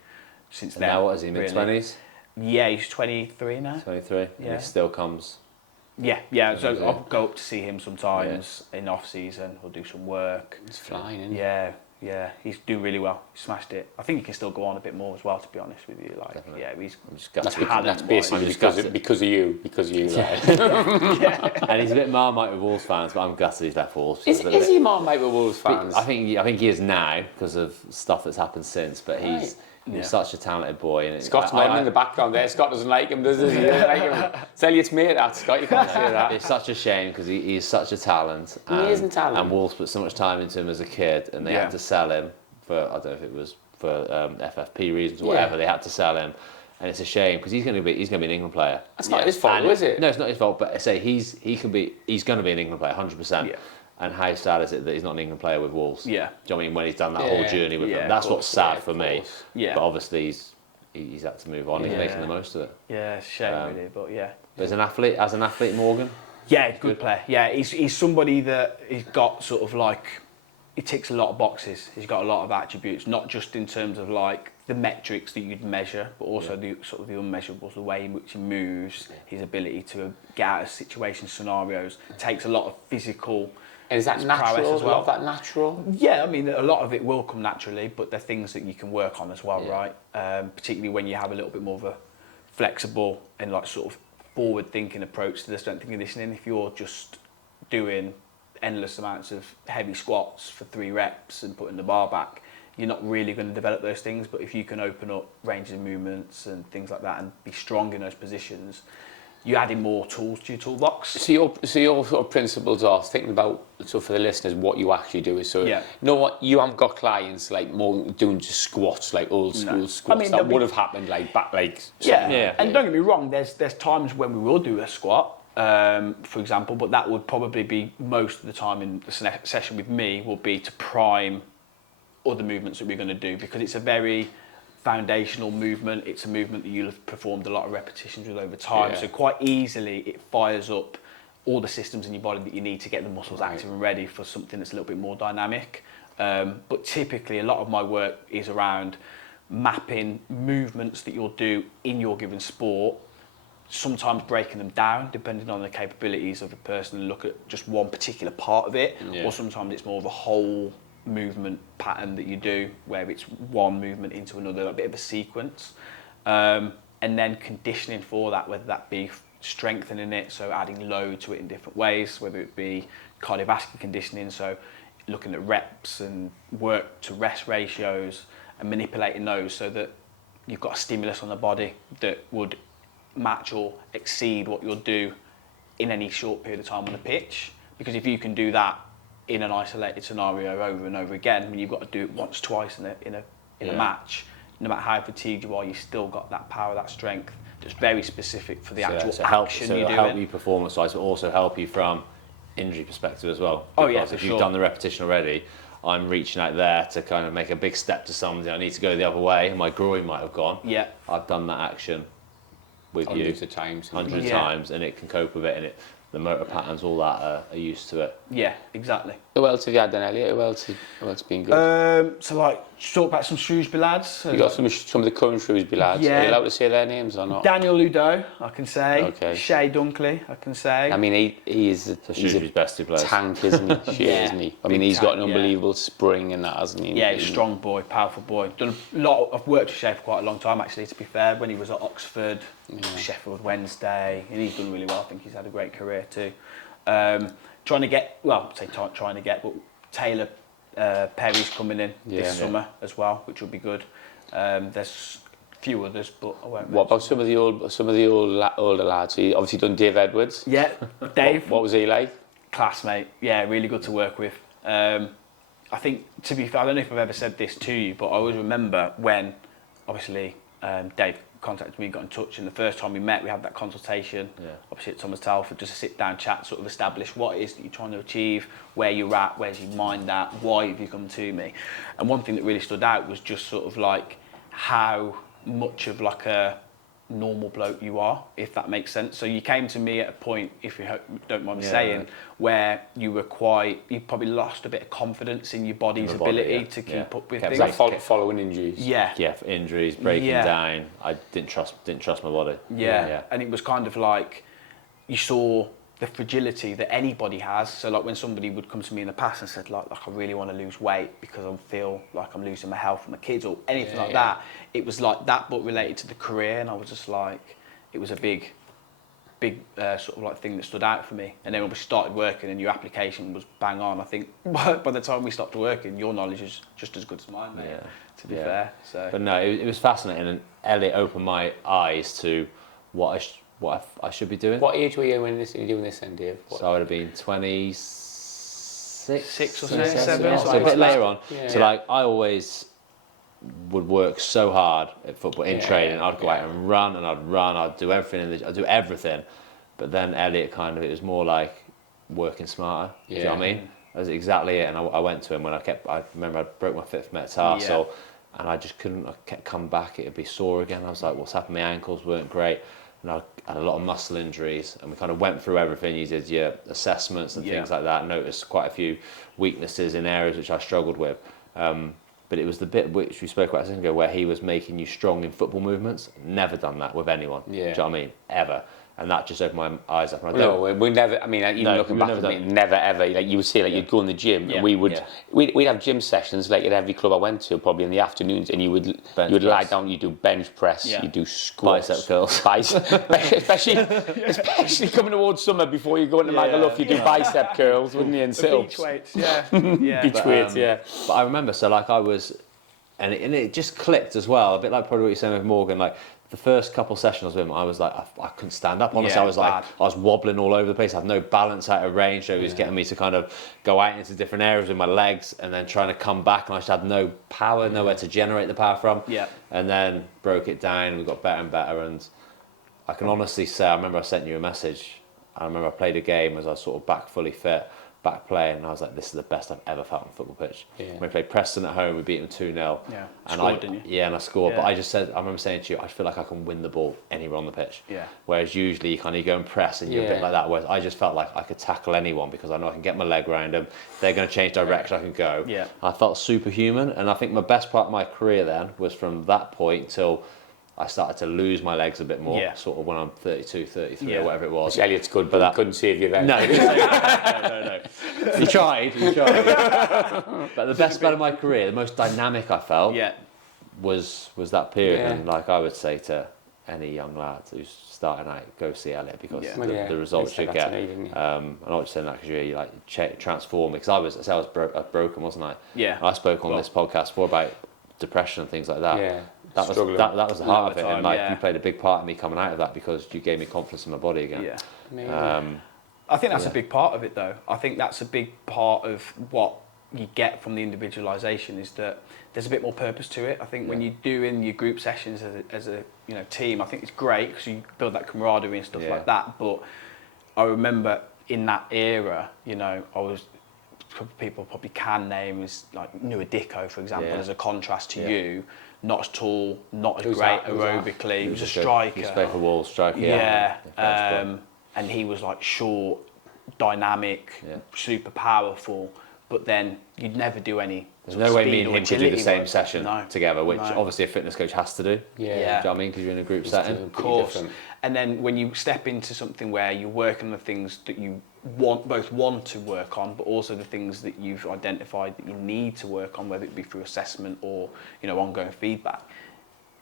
since then. Now what is he, mid-20s? Yeah, he's 23 now. 23, and he still comes. Yeah. So I'll go up to see him sometimes in off season. We'll do some work. He's flying, isn't he? Yeah. He's doing really well. He smashed it. I think he can still go on a bit more as well. To be honest with you, like Definitely. he's That's basically because of you. And he's a bit Marmite with Wolves fans, but I'm gutted he's left Wolves. Is he Marmite with Wolves fans? I think he is now because of stuff that's happened since. But he's such a talented boy. And Scott's nodding in the background there. Scott doesn't like him, does he? He doesn't like him. It's Elliott's mate, that Scott. You can't say that. It's such a shame because he is such a talent. He is a talent. And Wolves put so much time into him as a kid, and they had to sell him for, I don't know if it was for FFP reasons or whatever. They had to sell him, and it's a shame because he's going to be an England player. That's not his fault, is it? No, it's not his fault. But I say he's going to be an England player, 100%. Yeah. And how sad is it that he's not an England player with Wolves? Yeah. Do you know what I mean? When he's done that whole journey with them, that's what's sad for me. Yeah. But obviously he's had to move on. He's making the most of it. Yeah, it's a shame really, but yeah. But as an athlete, Morgan. Yeah, good player. Yeah, he's somebody that he's got sort of like, he ticks a lot of boxes. He's got a lot of attributes, not just in terms of like the metrics that you'd measure, but also the sort of the unmeasurables, the way in which he moves, his ability to get out of situation scenarios. Takes a lot of physical. And is that natural as well? That natural? Yeah, I mean, a lot of it will come naturally, but they're things that you can work on as well, right? Particularly when you have a little bit more of a flexible and like sort of forward-thinking approach to the strength and conditioning. If you're just doing endless amounts of heavy squats for 3 reps and putting the bar back, you're not really going to develop those things. But if you can open up ranges of movements and things like that and be strong in those positions, you're adding more tools to your toolbox. So your sort of principles are thinking about, so for the listeners, what you actually do is, so you know what, you haven't got clients like more doing just squats, like old school squats. I mean, that would have happened like back, like... And don't get me wrong, there's times when we will do a squat, for example, but that would probably be most of the time in the session with me will be to prime other movements that we're going to do, because it's a very foundational movement. It's a movement that you'll have performed a lot of repetitions with over time, so quite easily it fires up all the systems in your body that you need to get the muscles active and ready for something that's a little bit more dynamic. But typically a lot of my work is around mapping movements that you'll do in your given sport, sometimes breaking them down depending on the capabilities of the person and look at just one particular part of it, or sometimes it's more of a whole movement pattern that you do where it's one movement into another, a bit of a sequence, and then conditioning for that, whether that be strengthening it, so adding load to it in different ways, whether it be cardiovascular conditioning, so looking at reps and work to rest ratios and manipulating those so that you've got a stimulus on the body that would match or exceed what you'll do in any short period of time on the pitch. Because if you can do that in an isolated scenario over and over again, when you've got to do it once, twice in a match, no matter how fatigued you are, you've still got that power, that strength that's very specific for the actual action you're doing. Help you performance-wise, but also help you from injury perspective as well. Because if you've done the repetition already, I'm reaching out there to kind of make a big step to somebody. I need to go the other way, and my groin might have gone. Yeah, I've done that action with hundreds of times, and it can cope with it, and the motor patterns, all that are used to it. Yeah, exactly. Who else have you had then, Elliot? Who else has been good? So like, talk about some Shrewsbury lads. So You got some of the current Shrewsbury lads. Yeah. Are you allowed to say their names or not? Daniel Ludo, I can say. Okay. Shay Dunkley, I can say. I mean, he's Shrewsbury's best two players. tank, isn't he? Shay, Yeah. isn't he? I Big mean, he's got an tank, yeah. unbelievable spring and that, hasn't he? Yeah, he's a strong boy, powerful boy. Done a lot. I've worked with Shay for quite a long time, actually. To be fair, when he was at Oxford, Sheffield Wednesday, and he's done really well. I think he's had a great career too. Trying to get, well, I say trying to get, but Taylor Perry's coming in this summer as well, which will be good. There's a few others, but I won't. What about some of the older lads? He obviously done Dave Edwards. Yeah, Dave. What was he like? Classmate, yeah, really good to work with. I think, to be fair, I don't know if I've ever said this to you, but I always remember when, obviously, Dave contacted me, got in touch, and the first time we met, we had that consultation, obviously at Thomas Telford, just a sit-down chat, sort of establish what it is that you're trying to achieve, where you're at, where's your mind at, why have you come to me. And one thing that really stood out was just sort of like how much of like a normal bloke you are, if that makes sense. So you came to me at a point, if you don't mind me saying, where you probably lost a bit of confidence in your body's ability to keep up with things. Like following injuries. Yeah. Yeah, for injuries, breaking down. I didn't trust my body. Yeah, and it was kind of like you saw the fragility that anybody has. So like when somebody would come to me in the past and said like I really want to lose weight because I feel like I'm losing my health for my kids or anything like that, it was like that but related to the career, and I was just like, it was a big sort of like thing that stood out for me. And then when we started working and your application was bang on, I think by the time we stopped working, your knowledge is just as good as mine, mate, to be fair. So, but no, it was fascinating, and Elliot opened my eyes to what I should be doing. What age were you when you were doing this then, Dave? So I would have been 26, 6 or 7, so a bit later on. So like I always would work so hard at football in training. I'd go out and run, I'd do everything, I'd do everything. But then Elliot it was more like working smarter. Do you know what I mean? That was exactly it. And I went to him when I remember I broke my 5th metatarsal, and I just couldn't. I kept coming back. It'd be sore again. I was like, what's happened? My ankles weren't great. And I had a lot of muscle injuries, and we kind of went through everything. You did your assessments and things like that. Noticed quite a few weaknesses in areas which I struggled with. But it was the bit which we spoke about a second ago where he was making you strong in football movements. Never done that with anyone. Do you know what I mean? Ever. And that just opened my eyes up. And we never. I mean, even looking back at me, never ever. Like you would say, like you'd go in the gym, and we'd have gym sessions like at every club I went to, probably in the afternoons, and you would lie down, you do bench press, you do squats, bicep curls, especially coming towards summer before you go into Magaluf, you do bicep curls, wouldn't you? And sit-ups. Beach weights, beach weights, But I remember, so like I was, and it just clicked as well. A bit like probably what you're saying with Morgan, like. The first couple sessions with him, I was like, I couldn't stand up. Honestly, I was like, I was wobbling all over the place. I had no balance out of range. So he was getting me to kind of go out into different areas with my legs and then trying to come back. And I just had no power, nowhere to generate the power from. Yeah. And then broke it down and we got better and better. And I can honestly say, I remember I sent you a message. I remember I played a game as I was sort of back fully fit, back playing, and I was like, this is the best I've ever felt on a football pitch. When we played Preston at home, we beat them 2-0. And scored, didn't you? Yeah, and I scored. But I just said, I remember saying to you, I feel like I can win the ball anywhere on the pitch. Whereas usually you go and press and you're a bit like that. Whereas I just felt like I could tackle anyone because I know I can get my leg around them. If they're going to change direction, I can go. I felt superhuman, and I think my best part of my career then was from that point till I started to lose my legs a bit more, sort of when I'm 32, 33 or whatever it was. Elliot's good, but that couldn't save you then. No. He tried. But the best part of my career, the most dynamic I felt, was that period. And like I would say to any young lad who's starting out, go see Elliott because the results you get. I'm not just saying that because you like transform. Because I was broken, wasn't I? Yeah. I spoke on this podcast before about depression and things like that. That was the heart of it, and like you played a big part in me coming out of that because you gave me confidence in my body again. I think that's a big part of it, though. I think that's a big part of what you get from the individualisation is that there's a bit more purpose to it. I think when you're doing your group sessions as a team, I think it's great because you build that camaraderie and stuff like that. But I remember in that era, people probably can name as like Nua Dicko, for example, as a contrast to you. Not as tall, not as great aerobically. He was a striker. He played for Wolves, striker. And he was like short, dynamic, super powerful. but then you'd never do any. There's no way me speed and or him could do the agility same work. session No. together, which No. obviously a fitness coach has to do. Yeah. Do you know what I mean? Because you're in a group setting. Of course. And then when you step into something where you're working on the things that you both want to work on, but also the things that you've identified that you need to work on, whether it be through assessment or ongoing feedback,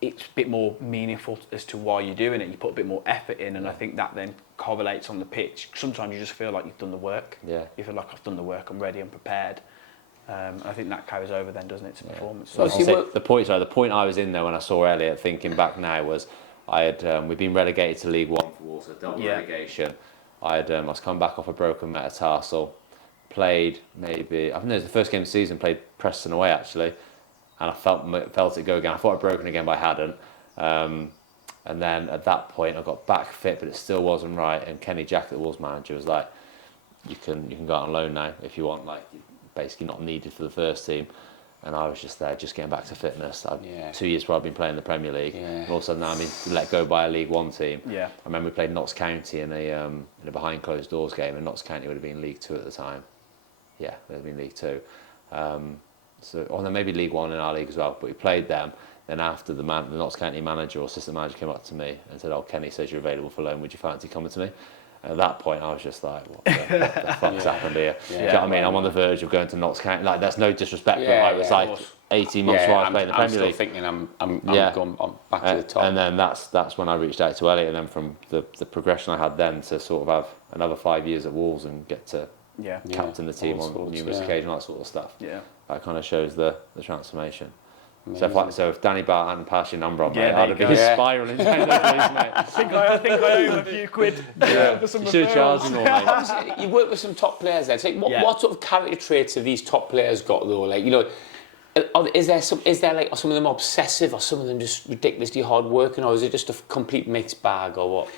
it's a bit more meaningful as to why you're doing it. You put a bit more effort in, and I think that then correlates on the pitch. Sometimes you just feel like you've done the work. Yeah. You feel like I've done the work, I'm ready, I'm prepared. And I think that carries over then, doesn't it, to performance? So the point I was in there when I saw Elliott, thinking back now, was we'd been relegated to League One for Walsall, double relegation. I was coming back off a broken metatarsal, played maybe, I think it was the first game of the season, played Preston away actually, and I felt it go again. I thought I'd broken again, but I hadn't. And then at that point I got back fit, but it still wasn't right. And Kenny Jack, the Wolves manager, was like, you can go out on loan now if you want, like basically not needed for the first team. And I was just there, just getting back to fitness. 2 years before I'd been playing in the Premier League, and all of a sudden now I've been let go by a League One team. I remember we played Notts County in a behind closed doors game, and Notts County would have been League Two at the time. Yeah, it would have been League Two. Or then maybe League One in our league as well. But we played them. Then after the Notts County manager or assistant manager came up to me and said, "Oh, Kenny says you're available for loan. Would you fancy coming to me?" And at that point, I was just like, "What the fuck's happened here?" Do you know what I mean? I'm on the verge of going to Notts County. Like, that's no disrespect, but I was like 18 months before I played in the Premier League. I'm still thinking I'm back to the top. And then that's when I reached out to Elliott, and then from the progression I had then to sort of have another 5 years at Wolves and get to captain the team on numerous occasions, that sort of stuff. That kind of shows the transformation. So if Danny Bart hadn't passed your number on, mate, I'd have been spiralling down those roads, mate. I think I owe him a few quid for some you should have charged him all, mate. Obviously, you work with some top players there. So what sort of character traits have these top players got though? Like, is there like, are some of them obsessive, or some of them just ridiculously hard working, or is it just a complete mixed bag, or what?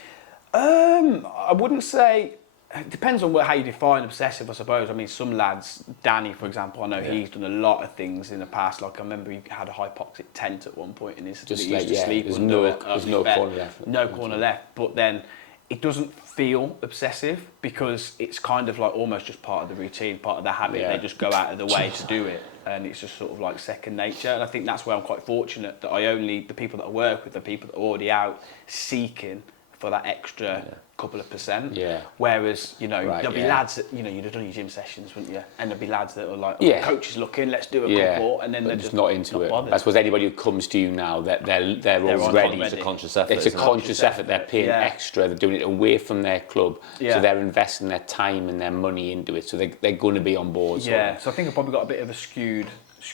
I wouldn't say. It depends on how you define obsessive, I suppose. I mean, some lads, Danny, for example, I know he's done a lot of things in the past. Like, I remember he had a hypoxic tent at one point in his just he used to sleep there's under no corner left. No corner left. But then it doesn't feel obsessive because it's kind of like almost just part of the routine, part of the habit. They just go out of the way to do it. And it's just sort of like second nature. And I think that's where I'm quite fortunate that the people that I work with, the people that are already out seeking for that extra couple of percent. Whereas, there'll be lads that, you'd have done your gym sessions, wouldn't you? And there'll be lads that are like, the coach is looking, let's do a couple. And then they're just not into it. bothered. I suppose anybody who comes to you now, they're already. It's a conscious effort. It's a conscious effort. They're paying extra. They're doing it away from their club. So they're investing their time and their money into it. So they're going to be on board. So I think I've probably got a bit of a skewed.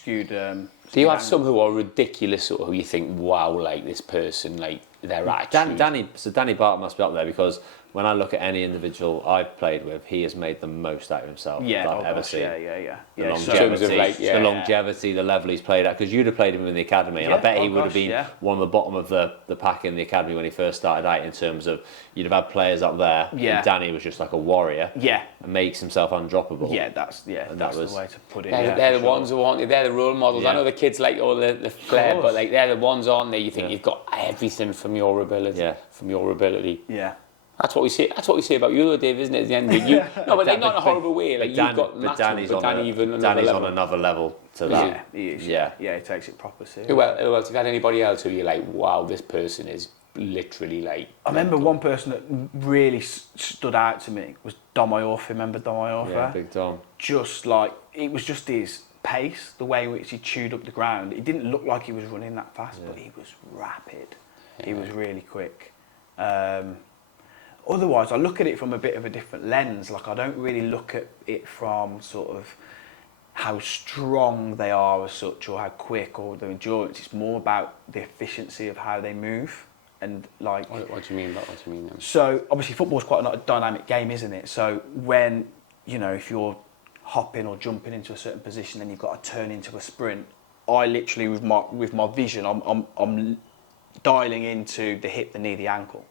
Do you have some who are ridiculous, or who you think, wow, like this person, like their attitude? Danny Bart must be up there, because when I look at any individual I've played with, he has made the most out of himself that I've ever seen. The longevity, the level he's played at, because you'd have played him in the academy, and I bet he would have been one of the bottom of the pack in the academy when he first started out, in terms of you'd have had players up there, and Danny was just like a warrior, and makes himself undroppable. That's the way to put it. They're the ones who aren't. They're the role models. I know the kids like all the flair, but like they're the ones on there. You think you've got everything from your ability. That's what we say. That's what we say about you, though, Dave, isn't it? At the end, no, but like, not in a horrible way. Like, you've got Danny's on another level to that. He is. Yeah, he takes it proper serious. Who else? Have you had anybody else who you're like, wow, this person is literally like? I remember one person that really stood out to me was Dom Iorfa. Remember Dom Iorfa? Yeah, big Dom. Just like, it was just his pace, the way in which he chewed up the ground. It didn't look like he was running that fast, but he was rapid. He was really quick. Otherwise, I look at it from a bit of a different lens. Like, I don't really look at it from sort of how strong they are as such, or how quick, or their endurance. It's more about the efficiency of how they move. And like, what do you mean? What do you mean then? So obviously, football's quite a dynamic game, isn't it? So when if you're hopping or jumping into a certain position, then you've got to turn into a sprint. I literally, with my vision, I'm dialing into the hip, the knee, the ankle.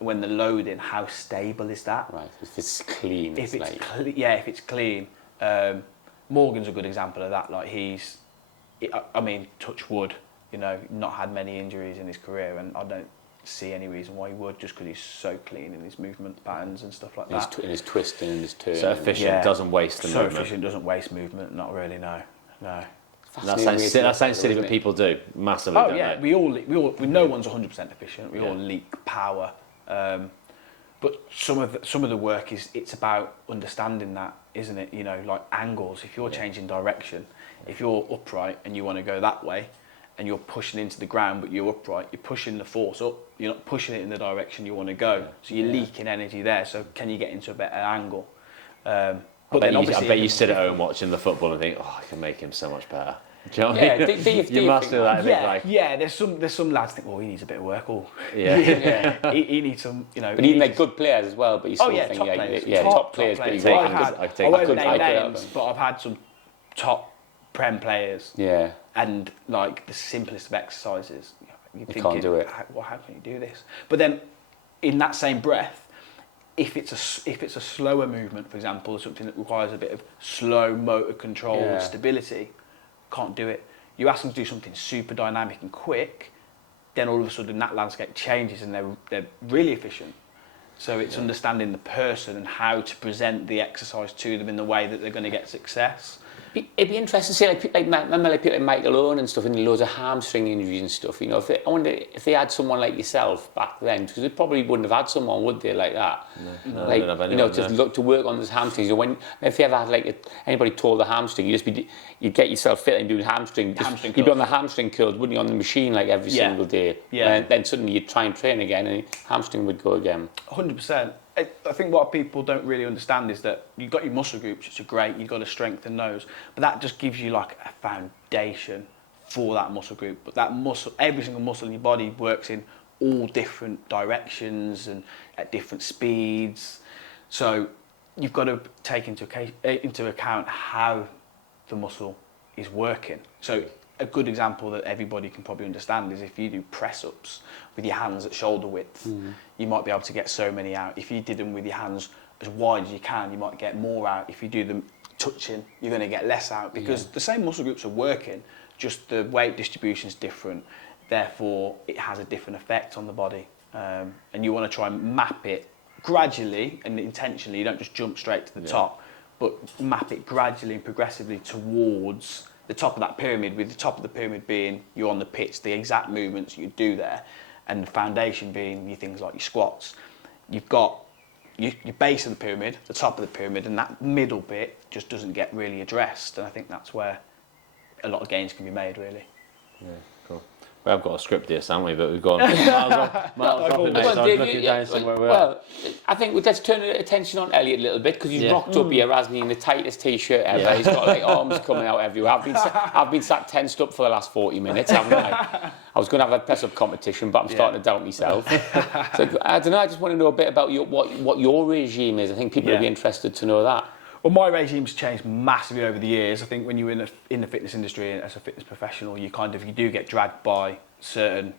When the loading, how stable is that? Right, if it's clean. If it's clean. Morgan's a good example of that. Like, touch wood, not had many injuries in his career, and I don't see any reason why he would, just because he's so clean in his movement patterns and stuff like that. In his twisting and his turning. So efficient, doesn't waste the movement. So efficient, doesn't waste movement. Not really, no. That sounds silly, but people do massively. Oh don't yeah, they? no one's 100% efficient. We all leak power, but some of the work it's about understanding that, isn't it? You know, like angles. If you're changing direction, if you're upright and you want to go that way, and you're pushing into the ground, but you're upright, you're pushing the force up. You're not pushing it in the direction you want to go. So you're leaking energy there. So can you get into a better angle? But I bet you sit at home watching the football and think, oh, I can make him so much better. Do you know what I mean? You must do that. There's some lads think, well, he needs a bit of work. Or he needs some, you know. But even like good players as well. But you still think, top players. But I won't name names, but I've had some top Prem players. Yeah. And like the simplest of exercises, you can't do it. How can you do this? But then, in that same breath, if it's a slower movement, for example, or something that requires a bit of slow motor control, stability, can't do it. You ask them to do something super dynamic and quick, then all of a sudden that landscape changes and they're really efficient. So it's understanding the person and how to present the exercise to them in the way that they're going to get success. It'd be interesting to see, remember people like Michael Owen and stuff, and loads of hamstring injuries and stuff. You know, I wonder if they had someone like yourself back then, because they probably wouldn't have had someone, would they, like that? No, like, don't have anyone, to look to work on those hamstrings. If you ever had anybody tore the hamstring, you'd get yourself fit and do hamstring. You'd be on the hamstring curls, wouldn't you, on the machine like every single day? Yeah. And then suddenly you'd try and train again, and hamstring would go again. 100%. I think what people don't really understand is that you've got your muscle groups, which are great, you've got to strengthen those, but that just gives you like a foundation for that muscle group. But that muscle, every single muscle in your body works in all different directions and at different speeds. So you've got to take into account how the muscle is working. So a good example that everybody can probably understand is if you do press-ups with your hands at shoulder width, you might be able to get so many out. If you did them with your hands as wide as you can, you might get more out. If you do them touching, you're going to get less out because the same muscle groups are working, just the weight distribution is different. Therefore, it has a different effect on the body. And you want to try and map it gradually and intentionally. You don't just jump straight to the top, but map it gradually and progressively towards the top of that pyramid, with the top of the pyramid being you're on the pitch, the exact movements you do there, and the foundation being your things like your squats. You've got your base of the pyramid, the top of the pyramid, and that middle bit just doesn't get really addressed. And I think that's where a lot of gains can be made, really. Yeah, cool. We have got a script here, haven't we? But we've gone miles off it, mate, so I was looking down somewhere. Well, I think let's turn attention on Elliott a little bit, because he's rocked up here, hasn't he, in the tightest t-shirt ever. Yeah. He's got like arms coming out everywhere. I've been sat tensed up for the last 40 minutes, haven't I? I was going to have a press-up competition, but I'm starting to doubt myself. So I don't know. I just want to know a bit about what your regime is. I think people would be interested to know that. Well, my regime's changed massively over the years. I think when you're in the fitness industry and as a fitness professional, you do get dragged by certain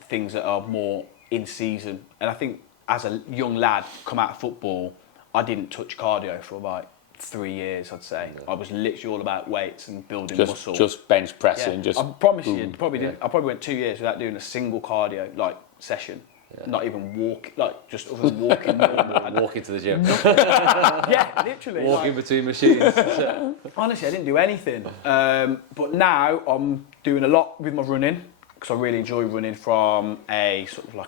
things that are more in season. And I think as a young lad, come out of football, I didn't touch cardio for about 3 years, I'd say. I was literally all about weights and building muscle. Just bench pressing. I promise you, I probably went 2 years without doing a single cardio session. Yeah. Not even walk, just other than walking normal. Walking to the gym. Yeah, literally. Walking between machines. Honestly, I didn't do anything. But now I'm doing a lot with my running, because I really enjoy running from a sort of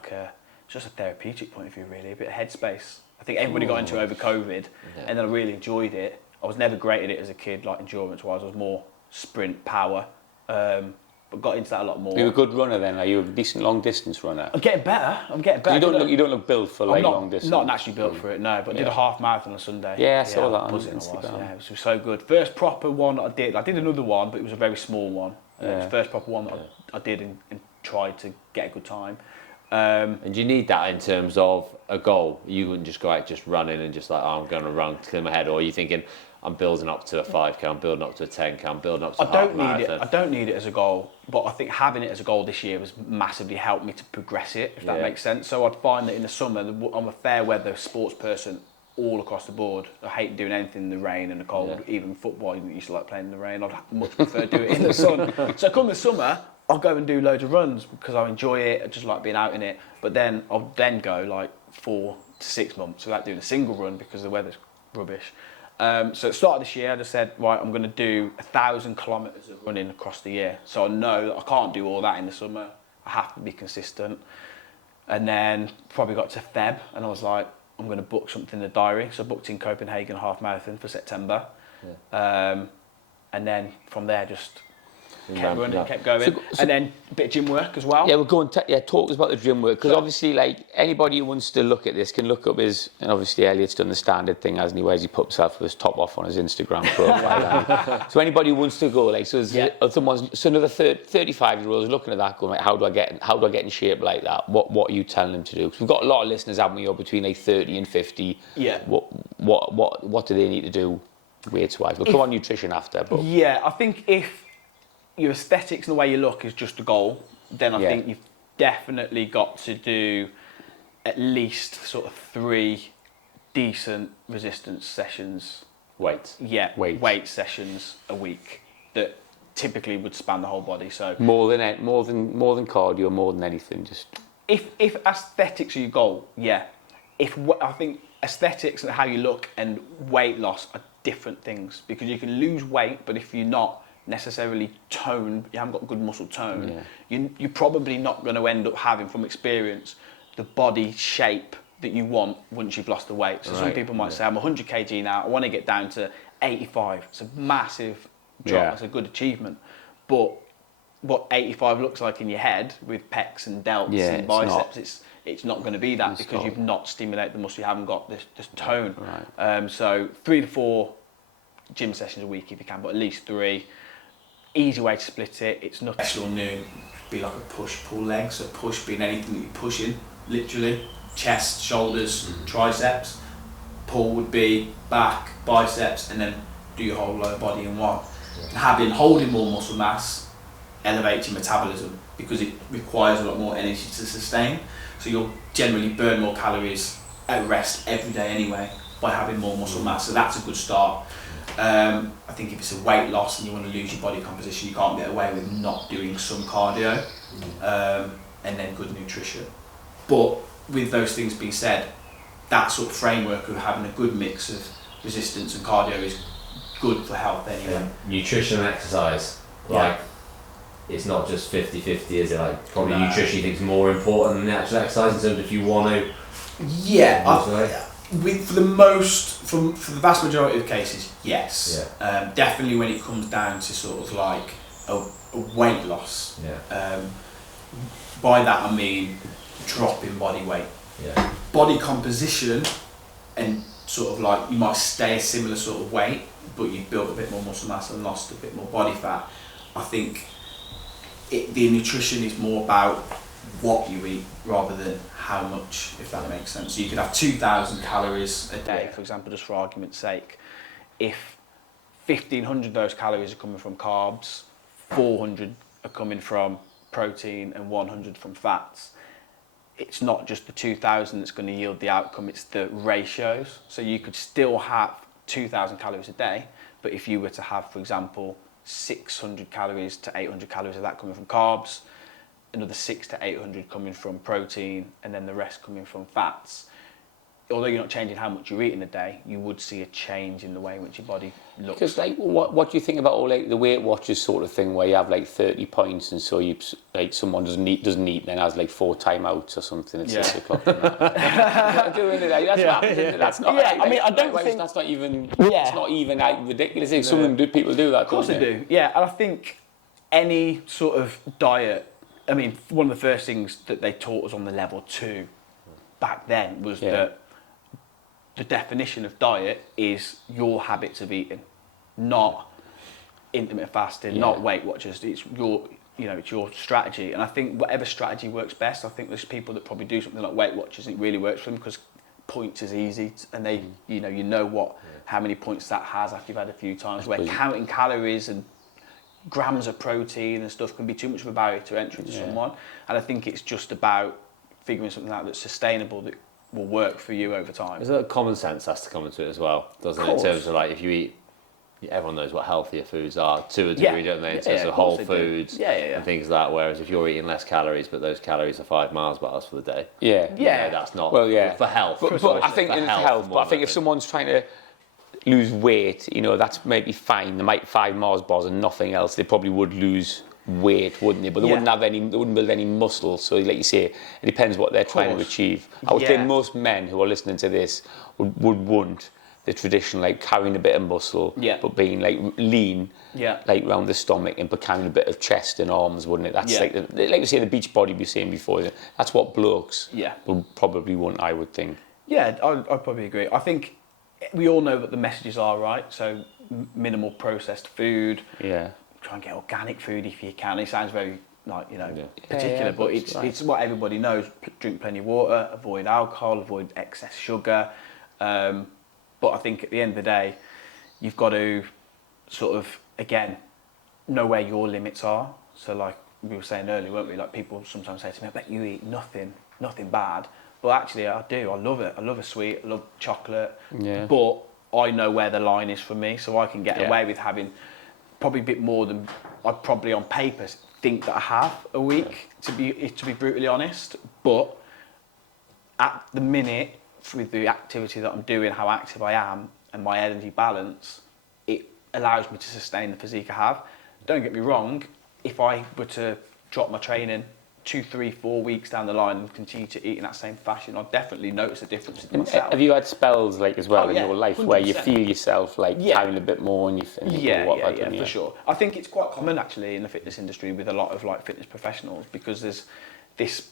just a therapeutic point of view, really, a bit of headspace. I think everybody got into it over COVID, and then I really enjoyed it. I was never great at it as a kid, endurance-wise. I was more sprint, power. But got into that a lot more. Are you a good runner then? Are you a decent long distance runner? I'm getting better. You don't look built for long distance. Not naturally built for it, no. But I did a half marathon on Sunday. Yeah, I saw that on Instagram. Yeah, it was so good. First proper one that I did another one, but it was a very small one. It was the first proper one that I did and tried to get a good time. And do you need that in terms of a goal? You wouldn't just go out just running and just I'm going to run to clear my head, or are you thinking I'm building up to a 5k, I'm building up to a 10k, I'm building up to a half marathon? I don't need it as a goal, but I think having it as a goal this year has massively helped me to progress it, if that makes sense. So I'd find that in the summer, I'm a fair weather sports person all across the board. I hate doing anything in the rain and the cold, even football. I used to like playing in the rain. I'd much prefer do it in the sun. So come the summer, I'll go and do loads of runs because I enjoy it. I just like being out in it. But then I'll then go like 4 to 6 months without doing a single run because the weather's rubbish. So at the start of this year, I just said, right, I'm going to do 1,000 kilometres of running across the year. So I know that I can't do all that in the summer. I have to be consistent. And then probably got to Feb, and I was like, I'm going to book something in the diary. So I booked in Copenhagen half marathon for September. Yeah. And then from there, just kept running, kept going. So, and then a bit of gym work as well. Yeah, we're going to talk about the gym work, because obviously, like, anybody who wants to look at this can look up his, and obviously Elliott's done the standard thing, hasn't he, where he put himself with his top off on his Instagram profile. So anybody who wants to go, like, so another 35-year-old is looking at that going, like, how do I get in shape like that? What are you telling them to do? Because we've got a lot of listeners, haven't we, between like 30 and 50. Yeah. What do they need to do weights-wise? We'll come on nutrition after. But yeah, I think if your aesthetics and the way you look is just a goal, then I think you've definitely got to do at least sort of 3 decent resistance sessions. Weight Sessions a week that typically would span the whole body. So more than cardio, more than anything, just if aesthetics are your goal, I think aesthetics and how you look and weight loss are different things, because you can lose weight, but if you're not necessarily toned, you haven't got good muscle tone, you're probably not going to end up having, from experience, the body shape that you want once you've lost the weight. So some people might say, I'm 100 kg now, I want to get down to 85. It's a massive drop, it's a good achievement. But what 85 looks like in your head with pecs and delts and biceps, it's not going to be that, because you've not stimulated the muscle, you haven't got this tone. Right. So 3 to 4 gym sessions a week if you can, but at least 3. Easy way to split it. It's not special noon. Be like a push-pull leg. So push being anything that you're pushing, literally chest, shoulders, triceps. Pull would be back, biceps, and then do your whole lower body in one. And holding more muscle mass elevates your metabolism, because it requires a lot more energy to sustain. So you'll generally burn more calories at rest every day anyway by having more muscle mass. So that's a good start. I think if it's a weight loss and you want to lose your body composition, you can't get away with not doing some cardio, and then good nutrition. But with those things being said, that sort of framework of having a good mix of resistance and cardio is good for health anyway. Nutrition and exercise, it's not just 50-50, is it? Like, probably nutrition you think is more important than the actual exercise in terms of if you want to. Yeah, for the vast majority of cases, yes. Yeah. Definitely when it comes down to sort of like a weight loss. Yeah. By that I mean dropping body weight. Yeah. Body composition, and sort of like you might stay a similar sort of weight, but you've built a bit more muscle mass and lost a bit more body fat. I think the nutrition is more about what you eat rather than how much, if that makes sense. So you could have 2,000 calories a day, for example, just for argument's sake. If 1,500 of those calories are coming from carbs, 400 are coming from protein and 100 from fats, it's not just the 2,000 that's going to yield the outcome, it's the ratios. So you could still have 2,000 calories a day, but if you were to have, for example, 600 calories to 800 calories of that coming from carbs, another 600 to 800 coming from protein, and then the rest coming from fats. Although you're not changing how much you eat in a day, you would see a change in the way in which your body looks. Because like, what do you think about all like the Weight Watchers sort of thing, where you have like 30 points, and so you like someone doesn't eat, and then has like 4 timeouts or something at 6 o'clock. Not doing it. That's what happens. Isn't it? That's not. Yeah, I mean, I don't think that's not even. Yeah. It's not even like ridiculous. No. People do that. Of course they do. Yeah, and I think any sort of diet. I mean, one of the first things that they taught us on the level 2 back then was that the definition of diet is your habits of eating, not intermittent fasting, not Weight Watchers. It's your strategy. And I think whatever strategy works best. I think there's people that probably do something like Weight Watchers and it really works for them because points is easy, and they, you know what, how many points that has after you've had a few times. Where counting calories and grams of protein and stuff can be too much of a barrier to entry to someone. And I think it's just about figuring something out that's sustainable, that will work for you over time. There's a common sense has to come into it as well, doesn't it? In terms of like, if you eat everyone knows what healthier foods are to a degree, don't they? In terms of of whole course they do. foods Yeah. and things like that. Whereas if you're eating less calories, but those calories are 5 miles bars for the day, Yeah. you know, that's not Well, yeah. for health. But I think for in health health, but more I think than if someone's trying to lose weight, you know, that's maybe fine. They might 5 Mars bars and nothing else. They probably would lose weight, wouldn't they? But they wouldn't have any. They wouldn't build any muscle. So, like you say, it depends what they're trying to achieve. I would think most men who are listening to this would want the traditional, like carrying a bit of muscle, but being like lean, like round the stomach, and but carrying a bit of chest and arms, wouldn't it? That's like you say, the beach body we were saying before. That's what blokes will probably want, I would think. Yeah, I'd probably agree. I think we all know what the messages are, right? So minimal processed food. Yeah. Try and get organic food if you can. It sounds very particular, but it's what everybody knows. Drink plenty of water, avoid alcohol, avoid excess sugar. But I think at the end of the day, you've got to sort of, again, know where your limits are. So like we were saying earlier, weren't we? Like people sometimes say to me, I bet you eat nothing bad. But actually I do. I love it. I love a sweet. I love chocolate. Yeah. But I know where the line is for me, so I can get away with having probably a bit more than I probably on paper think that I have a week, to be brutally honest. But at the minute, with the activity that I'm doing, how active I am, and my energy balance, it allows me to sustain the physique I have. Don't get me wrong, if I were to drop my training 2, 3, 4 weeks down the line and continue to eat in that same fashion, I'd definitely notice a difference in myself. Have you had spells like as well in your life 100%. Where you feel yourself like carrying a bit more and you think, for sure. I think it's quite common actually in the fitness industry with a lot of like fitness professionals, because there's this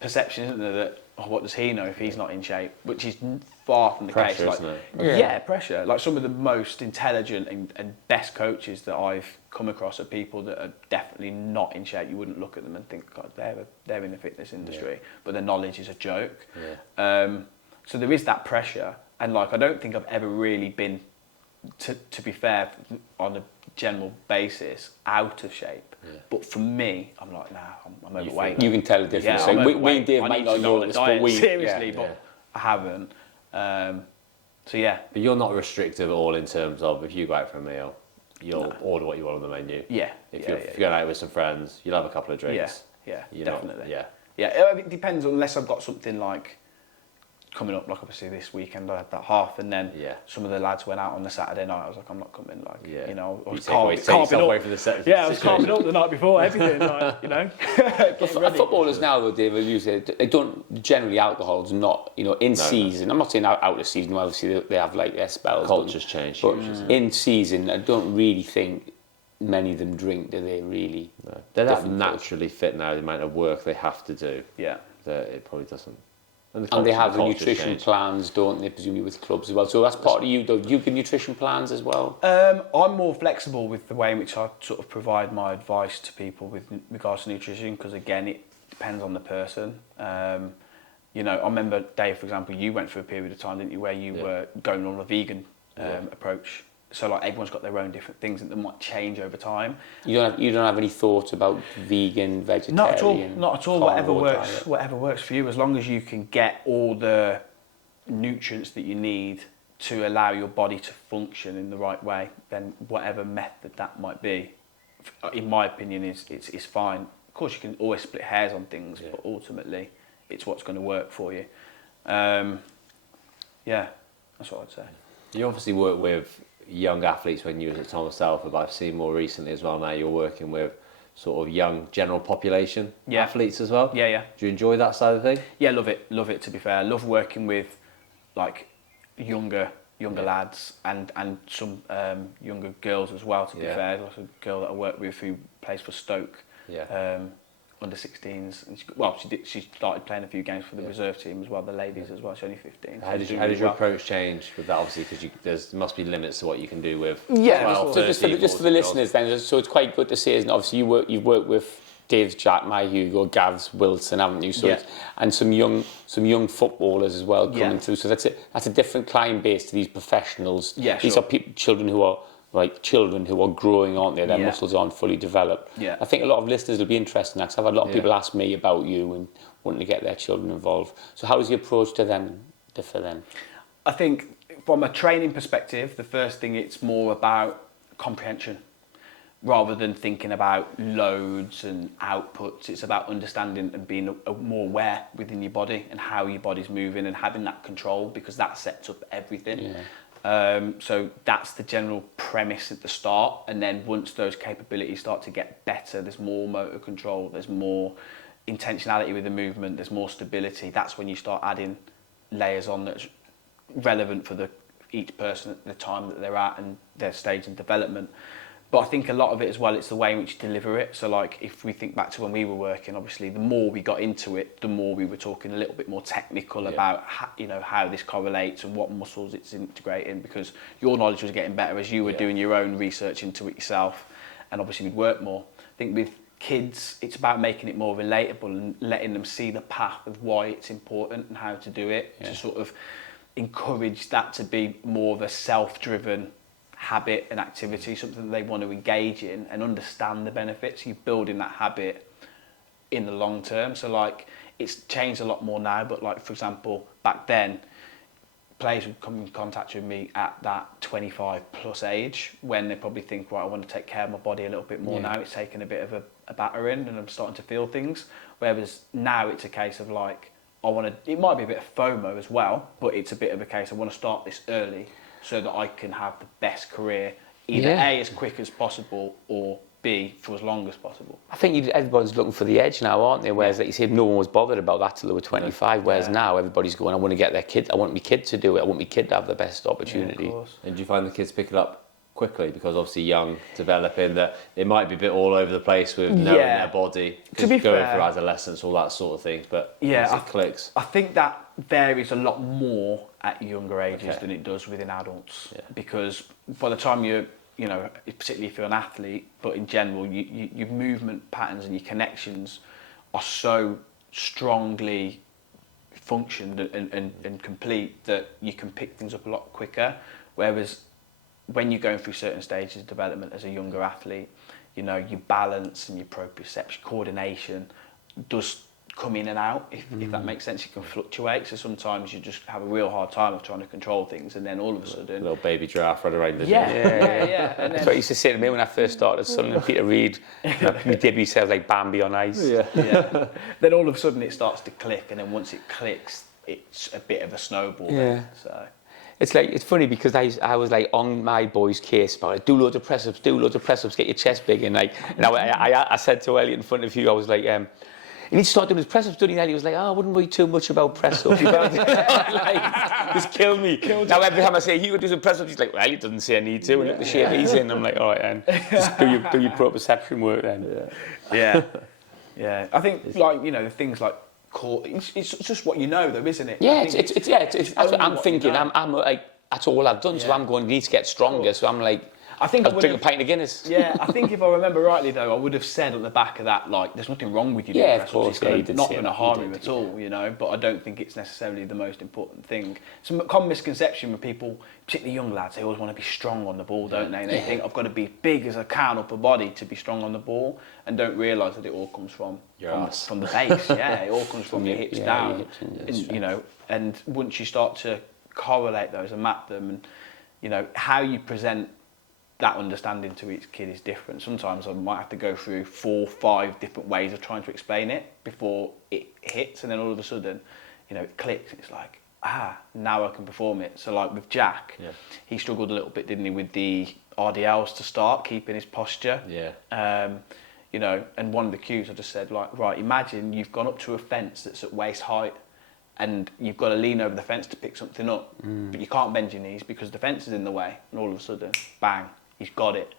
perception, isn't there, that what does he know if he's not in shape, which is far from the case. Like, isn't it? Pressure. Like some of the most intelligent and best coaches that I've come across are people that are definitely not in shape. You wouldn't look at them and think, God, they're in the fitness industry, but their knowledge is a joke. So there is that pressure, and like I don't think I've ever really been, to be fair, on a general basis, out of shape. But for me, I'm like, nah, I'm overweight. You can tell the difference. Yeah, so we and Dave might not know this, but seriously, but I haven't. So yeah. But you're not restrictive at all in terms of if you go out for a meal, you'll order what you want on the menu. Yeah. If you're going out with some friends, you'll have a couple of drinks. Yeah, You're definitely. Not, It depends, unless I've got something like coming up, like obviously this weekend I had that half, and then some of the lads went out on the Saturday night. I was like, I'm not coming. Like, you know, I was carving up. I was carving up the night before, everything. Like, you know. Footballers now, though, Dave, as you said, they don't generally alcohol's not, you know, in season. I'm not saying out of season. Obviously, they have like their spells. Culture's changed, but in season, I don't really think many of them drink. Do they really? No. They're that naturally fit now. The amount of work they have to do. Yeah. That it probably doesn't. And they have the nutrition plans, don't they, presumably with clubs as well. So that's part of you, though. Do you give nutrition plans as well? I'm more flexible with the way in which I sort of provide my advice to people with regards to nutrition, because again, it depends on the person. You know, I remember, Dave, for example, you went through a period of time, didn't you, where you were going on a vegan approach. So like everyone's got their own different things that might change over time. You don't have any thoughts about vegan, vegetarian? Not at all. Whatever works for you, as long as you can get all the nutrients that you need to allow your body to function in the right way, then whatever method that might be, in my opinion, is fine. Of course, you can always split hairs on things, but ultimately, it's what's going to work for you. That's what I'd say. You obviously work with young athletes when you was at Thomas Telford, but I've seen more recently as well now you're working with sort of young general population athletes as well. Yeah. Do you enjoy that side of thing? Yeah, love it, to be fair. I love working with like younger lads and some younger girls as well, to be fair. There's a girl that I work with who plays for Stoke. Under 16s, and she started playing a few games for the reserve team as well, the ladies as well. She's only 15. How did your approach change with that? Obviously, because there must be limits to what you can do with. So just for the listeners, then, so it's quite good to say, isn't it? Obviously, you've worked with Dave's, Jack, my Hugo, Gav's, Wilson, haven't you? So and some young footballers as well coming through. So that's a different client base to these professionals. These are children who are growing, aren't they? Their muscles aren't fully developed. I think a lot of listeners will be interested in that, because I've had a lot of people ask me about you and wanting to get their children involved. So how does your approach to them differ then? I think from a training perspective, the first thing, it's more about comprehension. Rather than thinking about loads and outputs, it's about understanding and being more aware within your body and how your body's moving and having that control, because that sets up everything. So that's the general premise at the start, and then once those capabilities start to get better, there's more motor control, there's more intentionality with the movement, there's more stability. That's when you start adding layers on that's relevant for each person at the time that they're at and their stage in development. But I think a lot of it as well, it's the way in which you deliver it. So like if we think back to when we were working, obviously the more we got into it, the more we were talking a little bit more technical about how this correlates and what muscles it's integrating, because your knowledge was getting better as you were doing your own research into it yourself, and obviously we'd work more. I think with kids, it's about making it more relatable and letting them see the path of why it's important and how to do it, to sort of encourage that to be more of a self-driven habit and activity, something that they want to engage in and understand the benefits. You're building that habit in the long term. So like it's changed a lot more now, but like for example back then players would come in contact with me at that 25 plus age when they probably think, right, I want to take care of my body a little bit more now. It's taken a bit of a battering and I'm starting to feel things, whereas now it's a case of like it might be a bit of FOMO as well, but it's a bit of a case I want to start this early so that I can have the best career, either A, as quick as possible, or B, for as long as possible. I think everybody's looking for the edge now, aren't they? Whereas, like you said, no one was bothered about that till they were 25. Whereas now everybody's going, I want to get their kid. I want my kid to do it. I want my kid to have the best opportunity. Yeah, and do you find the kids pick it up quickly, because obviously young, developing, that it might be a bit all over the place with knowing their body, to be going fair, through adolescence, all that sort of thing. But it clicks. I think that varies a lot more at younger ages than it does within adults, because by the time you're, particularly if you're an athlete, but in general, your movement patterns and your connections are so strongly functioned and complete that you can pick things up a lot quicker. Whereas when you're going through certain stages of development as a younger athlete, your balance and your proprioception, coordination does come in and out, if that makes sense. It can fluctuate, so sometimes you just have a real hard time of trying to control things, and then all of a sudden... Little baby giraffe running around the Yeah. And that's what he used to say to me when I first started, Sunderland and Peter Reid. My debut sounds like Bambi on ice. Then all of a sudden it starts to click, and then once it clicks, it's a bit of a snowball. So it's funny because I was like on my boy's case about it, do loads of press ups, get your chest big, and I said to Elliott in front of you, I was like, you need to start doing his press ups, don't you? And he was like, I wouldn't worry too much about press ups. Just kill me. Now every time I say, you could do some press ups, he's like, well, Elliott doesn't say I need to, and look at the shape he's in. I'm like, all right then, just do your proprioception work then. Yeah. I think the things like core, it's just what you know though, isn't it? Yeah, it's that's what I'm thinking. I'm like, that's all I've done. So I'm going, you need to get stronger. So I'm like, I think I'll drink a pint of Guinness. Yeah, I think if I remember rightly though, I would have said at the back of that, like, there's nothing wrong with you doing press ups. It's not going to harm you at all, but I don't think it's necessarily the most important thing. Some common misconception with people, particularly young lads, they always want to be strong on the ball, don't they? And they think I've got to be big as I can upper body to be strong on the ball, and don't realise that it all comes from the base. It all comes from your hips down. And once you start to correlate those and map them, and how you present that understanding to each kid is different. Sometimes I might have to go through 4 or 5 different ways of trying to explain it before it hits, and then all of a sudden, it clicks. It's like, now I can perform it. So like with Jack, he struggled a little bit, didn't he, with the RDLs to start, keeping his posture. And one of the cues I just said, like, right, imagine you've gone up to a fence that's at waist height, and you've got to lean over the fence to pick something up, but you can't bend your knees because the fence is in the way, and all of a sudden, bang, he's got it.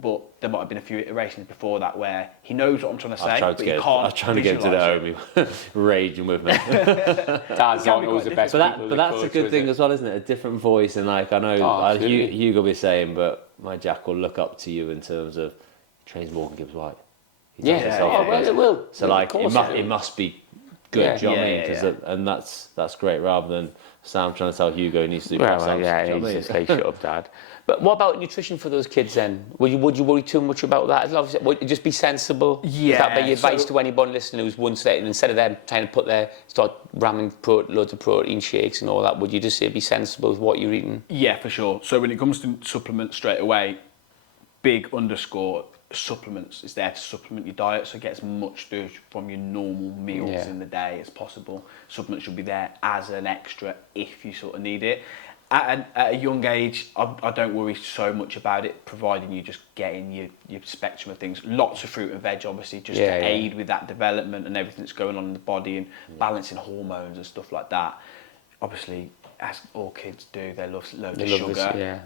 But there might have been a few iterations before that where he knows what I'm trying to say, but he can't. I was trying to get him to the home, raging with me. Dad's always the best. But that's a good thing as well, isn't it? A different voice, and like I know Hugo be saying, but my Jack will look up to you in terms of trains Morgan Gibbs White. It will. So like it must be good, do you know what I mean? And that's great, rather than Sam trying to tell Hugo he needs to do press ups. He's just like, shut up, Dad. But what about nutrition for those kids then? Would you worry too much about that? Would you just be sensible? Yeah. Would that be your advice to anyone listening who's once there, and instead of them trying to start ramming loads of protein shakes and all that, would you just say be sensible with what you're eating? Yeah, for sure. So when it comes to supplements straight away, big underscore, supplements. It's there to supplement your diet, so get as much from your normal meals in the day as possible. Supplements should be there as an extra if you sort of need it. At a young age, I don't worry so much about it, providing you just get in your spectrum of things. Lots of fruit and veg, obviously, just to aid with that development and everything that's going on in the body and balancing hormones and stuff like that. Obviously, as all kids do, they love loads of sugar.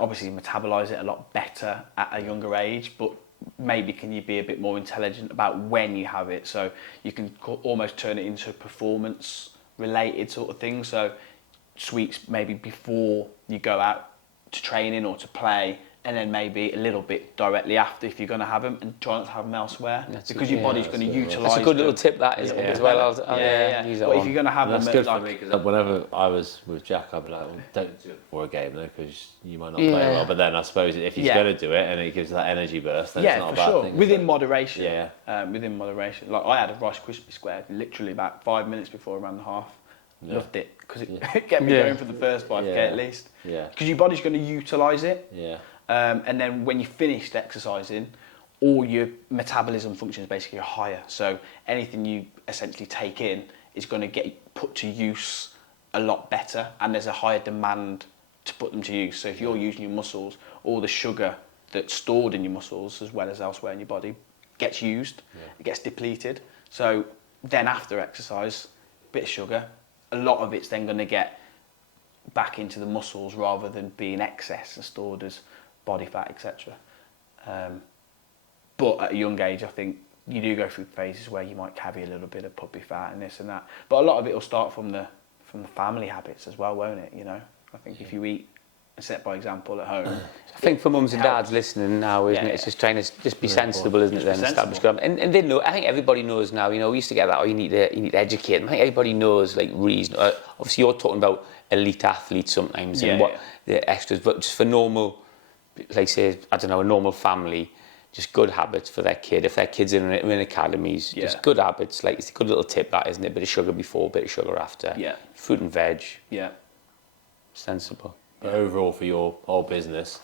Obviously, you metabolize it a lot better at a younger age, but maybe can you be a bit more intelligent about when you have it, so you can almost turn it into a performance-related sort of thing. So sweets maybe before you go out to training or to play, and then maybe a little bit directly after if you're going to have them, and try not to have them elsewhere, because your body's going to utilise them. That's a good little tip, that is, as well. Use that but if you're going to have them, that's good for me, because whenever I was with Jack, I'd be like, well, don't do it before a game though, because you might not play well. But then I suppose if he's going to do it and it gives that energy burst, then it's not a bad thing. Within moderation. Within moderation. Like, I had a Rice Krispie square literally about 5 minutes before I ran the half. Loved it, because it kept me going for the first 5k at least. Because your body's going to utilise it. And then when you finished exercising, all your metabolism functions basically are higher. So anything you essentially take in is going to get put to use a lot better, and there's a higher demand to put them to use. So if you're using your muscles, all the sugar that's stored in your muscles as well as elsewhere in your body gets used, it gets depleted. So then after exercise, bit of sugar, a lot of it's then going to get back into the muscles rather than being excess and stored as body fat, etc. But at a young age, I think you do go through phases where you might carry a little bit of puppy fat and this and that. But a lot of it will start from the family habits as well, won't it? You know, I think if you eat and set by example at home. I think for mums and dads listening now, isn't it? It's just trying to just be sensible, isn't it? Then establish club, and they know. I think everybody knows now. You know, we used to get that. Oh, you need to educate them. I think everybody knows, like, reason. Obviously, you're talking about elite athletes sometimes and what the extras, but just for normal, like, say, I don't know, a normal family, just good habits for their kid. If their kids are in academies, just good habits. Like, it's a good little tip, that, isn't it? Bit of sugar before, bit of sugar after. Fruit and veg. Sensible. But overall, for your whole business,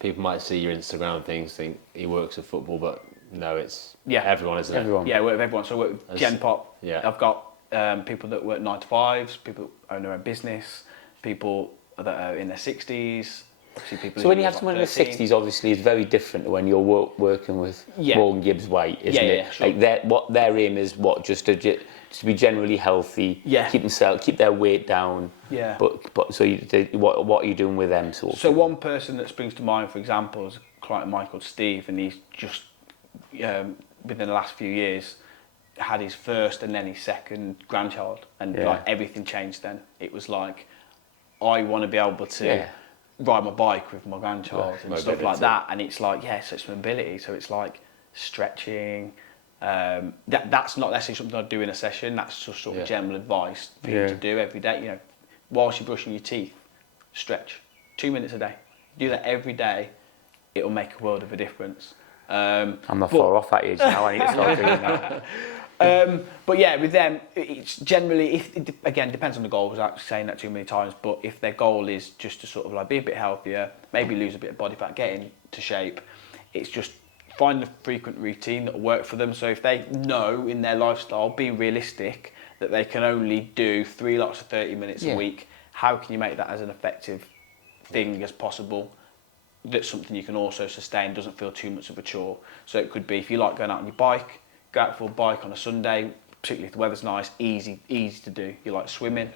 people might see your Instagram things, think he works with football, but no, it's everyone, isn't it? Everyone. Yeah, I work with everyone. So I work with Gen Pop. I've got people that work 9 to 5s, people that own their own business, people that are in their 60s. So when you have someone in their 60s, obviously, it's very different to when you're working with Morgan Gibbs White, isn't it? Sure. Like, what their aim is, just to be generally healthy, keep their weight down. But so what are you doing with them? So one person that springs to mind, for example, is a client of mine called Steve, and he's just within the last few years had his first and then his second grandchild, and like everything changed. Then it was like, I want to be able to ride my bike with my grandchild and stuff like that, and it's like so it's mobility, so it's like stretching. That's not necessarily something I do in a session. That's just sort of general advice for you to do every day. You know, whilst you're brushing your teeth, stretch 2 minutes a day. Do that every day. It'll make a world of a difference. I'm not far off that age now. I need to start doing that. But yeah, with them, it's generally, again, depends on the goal. I was actually saying that too many times. But if their goal is just to sort of like be a bit healthier, maybe lose a bit of body fat, get into shape, it's just find a frequent routine that will work for them. So if they know in their lifestyle, be realistic, that they can only do 3 lots of 30 minutes a week, how can you make that as an effective thing as possible? That's something you can also sustain, doesn't feel too much of a chore. So it could be, if you like going out on your bike, go out for a bike on a Sunday, particularly if the weather's nice, easy to do. You like swimming,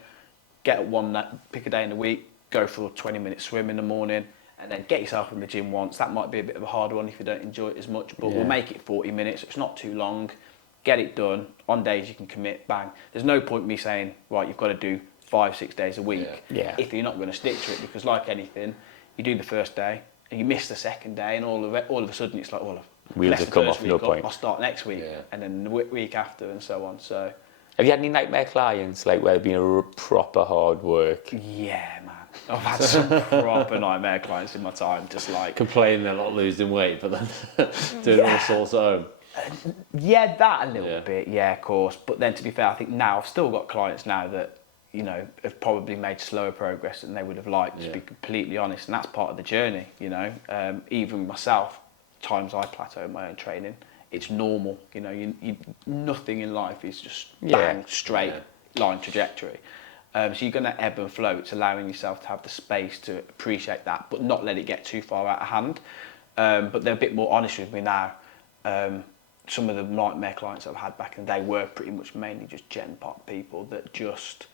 pick a day in the week, go for a 20-minute swim in the morning, and then get yourself in the gym once. That might be a bit of a harder one if you don't enjoy it as much, but we'll make it 40 minutes. It's not too long. Get it done. On days you can commit, bang. There's no point me saying, right, you've got to do 5-6 days a week if you're not going to stick to it, because like anything, you do the first day and you miss the second day, and all of a sudden it's like, well, wheels have come off, no point. I'll start next week, and then the week after, and so on. So, have you had any nightmare clients, like, where it's been a proper hard work? Yeah, man. I've had some proper nightmare clients in my time, just like complaining they're not losing weight, but then doing all sorts at home. That a little bit, of course. But then, to be fair, I think now I've still got clients now that, you know, have probably made slower progress than they would have liked, to be completely honest. And that's part of the journey, you know. Even myself, times I plateau in my own training, it's normal, you know. You nothing in life is just bang, straight line trajectory. So you're going to ebb and flow. It's allowing yourself to have the space to appreciate that, but not let it get too far out of hand. But they're a bit more honest with me now. Some of the nightmare clients I've had back in the day were pretty much mainly just gen pop people that just,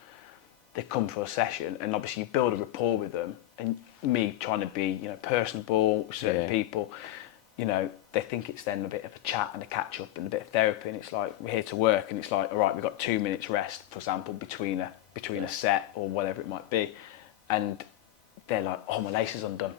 they come for a session, and obviously you build a rapport with them, and me trying to be, you know, personable with certain people, you know, they think it's then a bit of a chat and a catch up and a bit of therapy, and it's like, we're here to work, and it's like, all right, we've got 2 minutes rest, for example, between a set or whatever it might be, and they're like, oh, my lace is undone.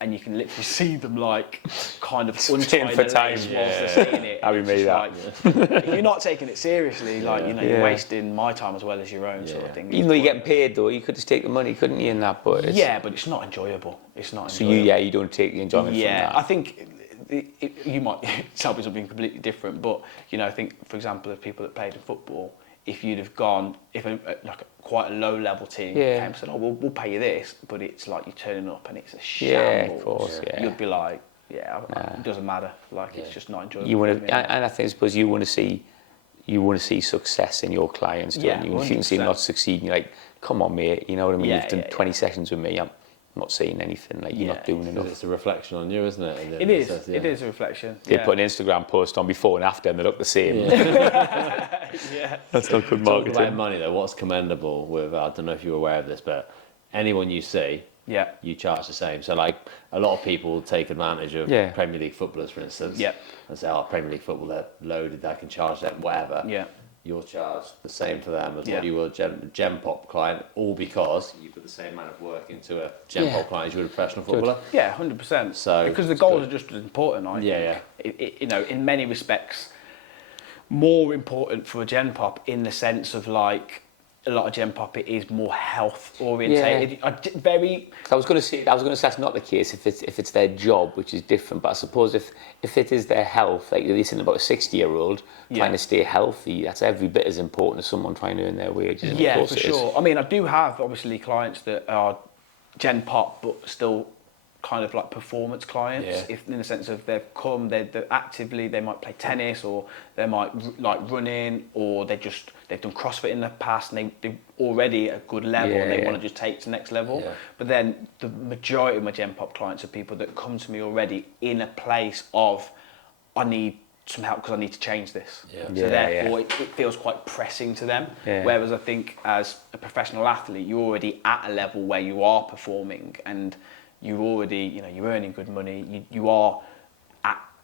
And you can literally see them like kind of untie the lace whilst they're saying it. Harry made that. Like, if you're not taking it seriously, like, you know, you're wasting my time as well as your own sort of thing. Even though you're getting paid though, you could just take the money, couldn't you, in that? But but it's not enjoyable. It's not so enjoyable. you don't take the enjoyment from that. I think you might tell me something completely different, but, you know, I think, for example, of people that played in football, if you'd have gone, if quite a low level team came and said, oh, we'll pay you this, but it's like you're turning up and it's a shambles. Of course, You'd be like, it doesn't matter. Like, it's just not enjoyable. You want to, and I suppose you want to see success in your clients, don't you? If you can see them not succeeding, you're like, come on, mate, you know what I mean? You've done 20 sessions with me. I'm not seeing anything. Like, you're not doing enough. It's a reflection on you, isn't it? It is. It is a reflection. They put an Instagram post on before and after, and they look the same. That's not good marketing. Talking about money, though, what's commendable with, I don't know if you're aware of this, but anyone you see, you charge the same. So, like, a lot of people take advantage of Premier League footballers, for instance, and say, oh, Premier League football, they're loaded, I can charge them whatever. You'll charge the same for them as what you will a Gen Pop client, all because you put the same amount of work into a Gen Pop client as you would a professional footballer. Yeah, 100%. So because the goals are just as important, I think. You know, in many respects, more important for a Gen Pop in the sense of, like, a lot of Gen Pop, it is more health orientated. I was going to say that's not the case if it's their job, which is different. But I suppose if it is their health, like you're listening about a 60-year-old trying to stay healthy, that's every bit as important as someone trying to earn their wages. Yeah, for sure. I mean, I do have obviously clients that are Gen Pop, but still kind of like performance clients, if in the sense of they're actively, they might play tennis, or they might like running, or they've done CrossFit in the past and they're already at a good level and they want to just take to the next level. But then the majority of my Gen Pop clients are people that come to me already in a place of, I need some help because I need to change this. So therefore it feels quite pressing to them. Whereas I think as a professional athlete, you're already at a level where you are performing and you're already, you know, you're earning good money. You are,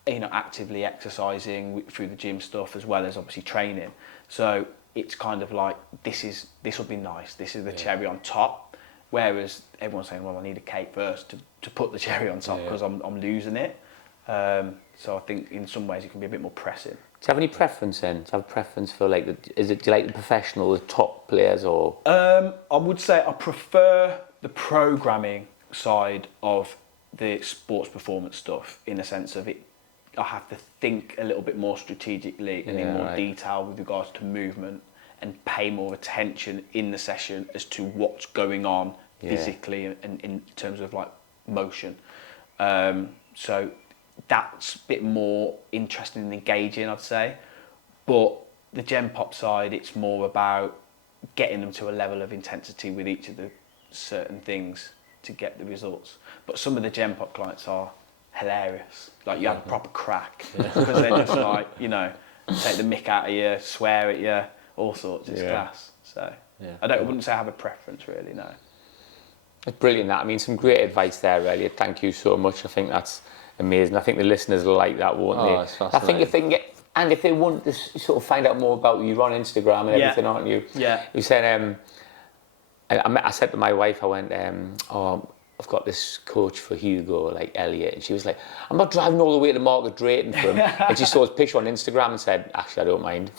actively exercising through the gym stuff as well as obviously training. So it's kind of like this will be nice. This is the cherry on top. Whereas everyone's saying, well, I need a cake first to put the cherry on top because I'm losing it. So I think in some ways it can be a bit more pressing. Do you have any preference then? Do you have a preference for do you like the professional, the top players, or? I would say I prefer the programming side of the sports performance stuff, in the sense of it, I have to think a little bit more strategically and in more detail with regards to movement, and pay more attention in the session as to what's going on physically and in terms of like motion. So that's a bit more interesting and engaging, I'd say. But the Gen Pop side, it's more about getting them to a level of intensity with each of the certain things to get the results. But some of the Gen Pop clients are hilarious. Like, you have a proper crack because they're just like, you know, take the mick out of you, swear at you, all sorts. It's class. So I wouldn't say I have a preference really, no. It's brilliant that. I mean, some great advice there, Elliott. Thank you so much. I think that's amazing. I think the listeners will like that, won't they? It's fascinating. I think if they can get, and if they want to sort of find out more about you, you're on Instagram and everything, aren't you? Yeah. You said, I said to my wife, I went, I've got this coach for Hugo, like Elliott, and she was like, I'm not driving all the way to Market Drayton for him. And she saw his picture on Instagram and said, actually, I don't mind.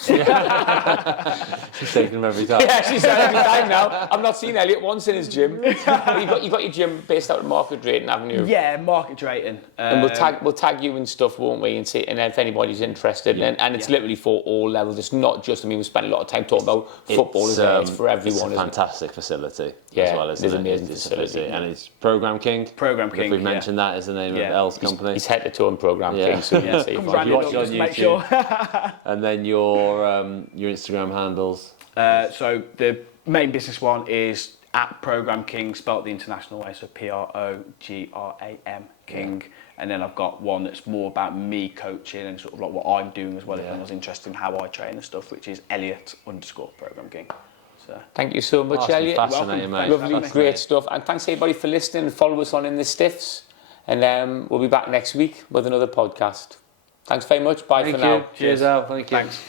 She's taking him every time. Yeah, she said every time now. I've not seen Elliott once in his gym. You got your gym based out of Market Drayton, haven't you? Yeah, Market Drayton. And we'll tag you and stuff, won't we? And see, and if anybody's interested, and it's literally for all levels. It's not just. I mean, we spent a lot of time talking about football. It's for everyone. It's a fantastic facility. Yeah, as well, it's an amazing It's facility. And it's Program King. Program King. If we've mentioned that as the name of El's company. He's head to toe in Program King, so you can see. Come brand Watch it it up, on just make YouTube. sure. And then your Instagram handles. So the main business one is at Program King, spelt the international way, so Program King. And then I've got one that's more about me coaching and sort of like what I'm doing as well, if anyone's interested in how I train and stuff, which is Elliott_Program King. So thank you so much, That's Elliott. fascinating, mate. Lovely, great stuff. And thanks everybody for listening and follow us on In the Stiffs. And we'll be back next week with another podcast. Thanks very much. Bye Thank for you. now. Cheers, Al. Thank you. thanks.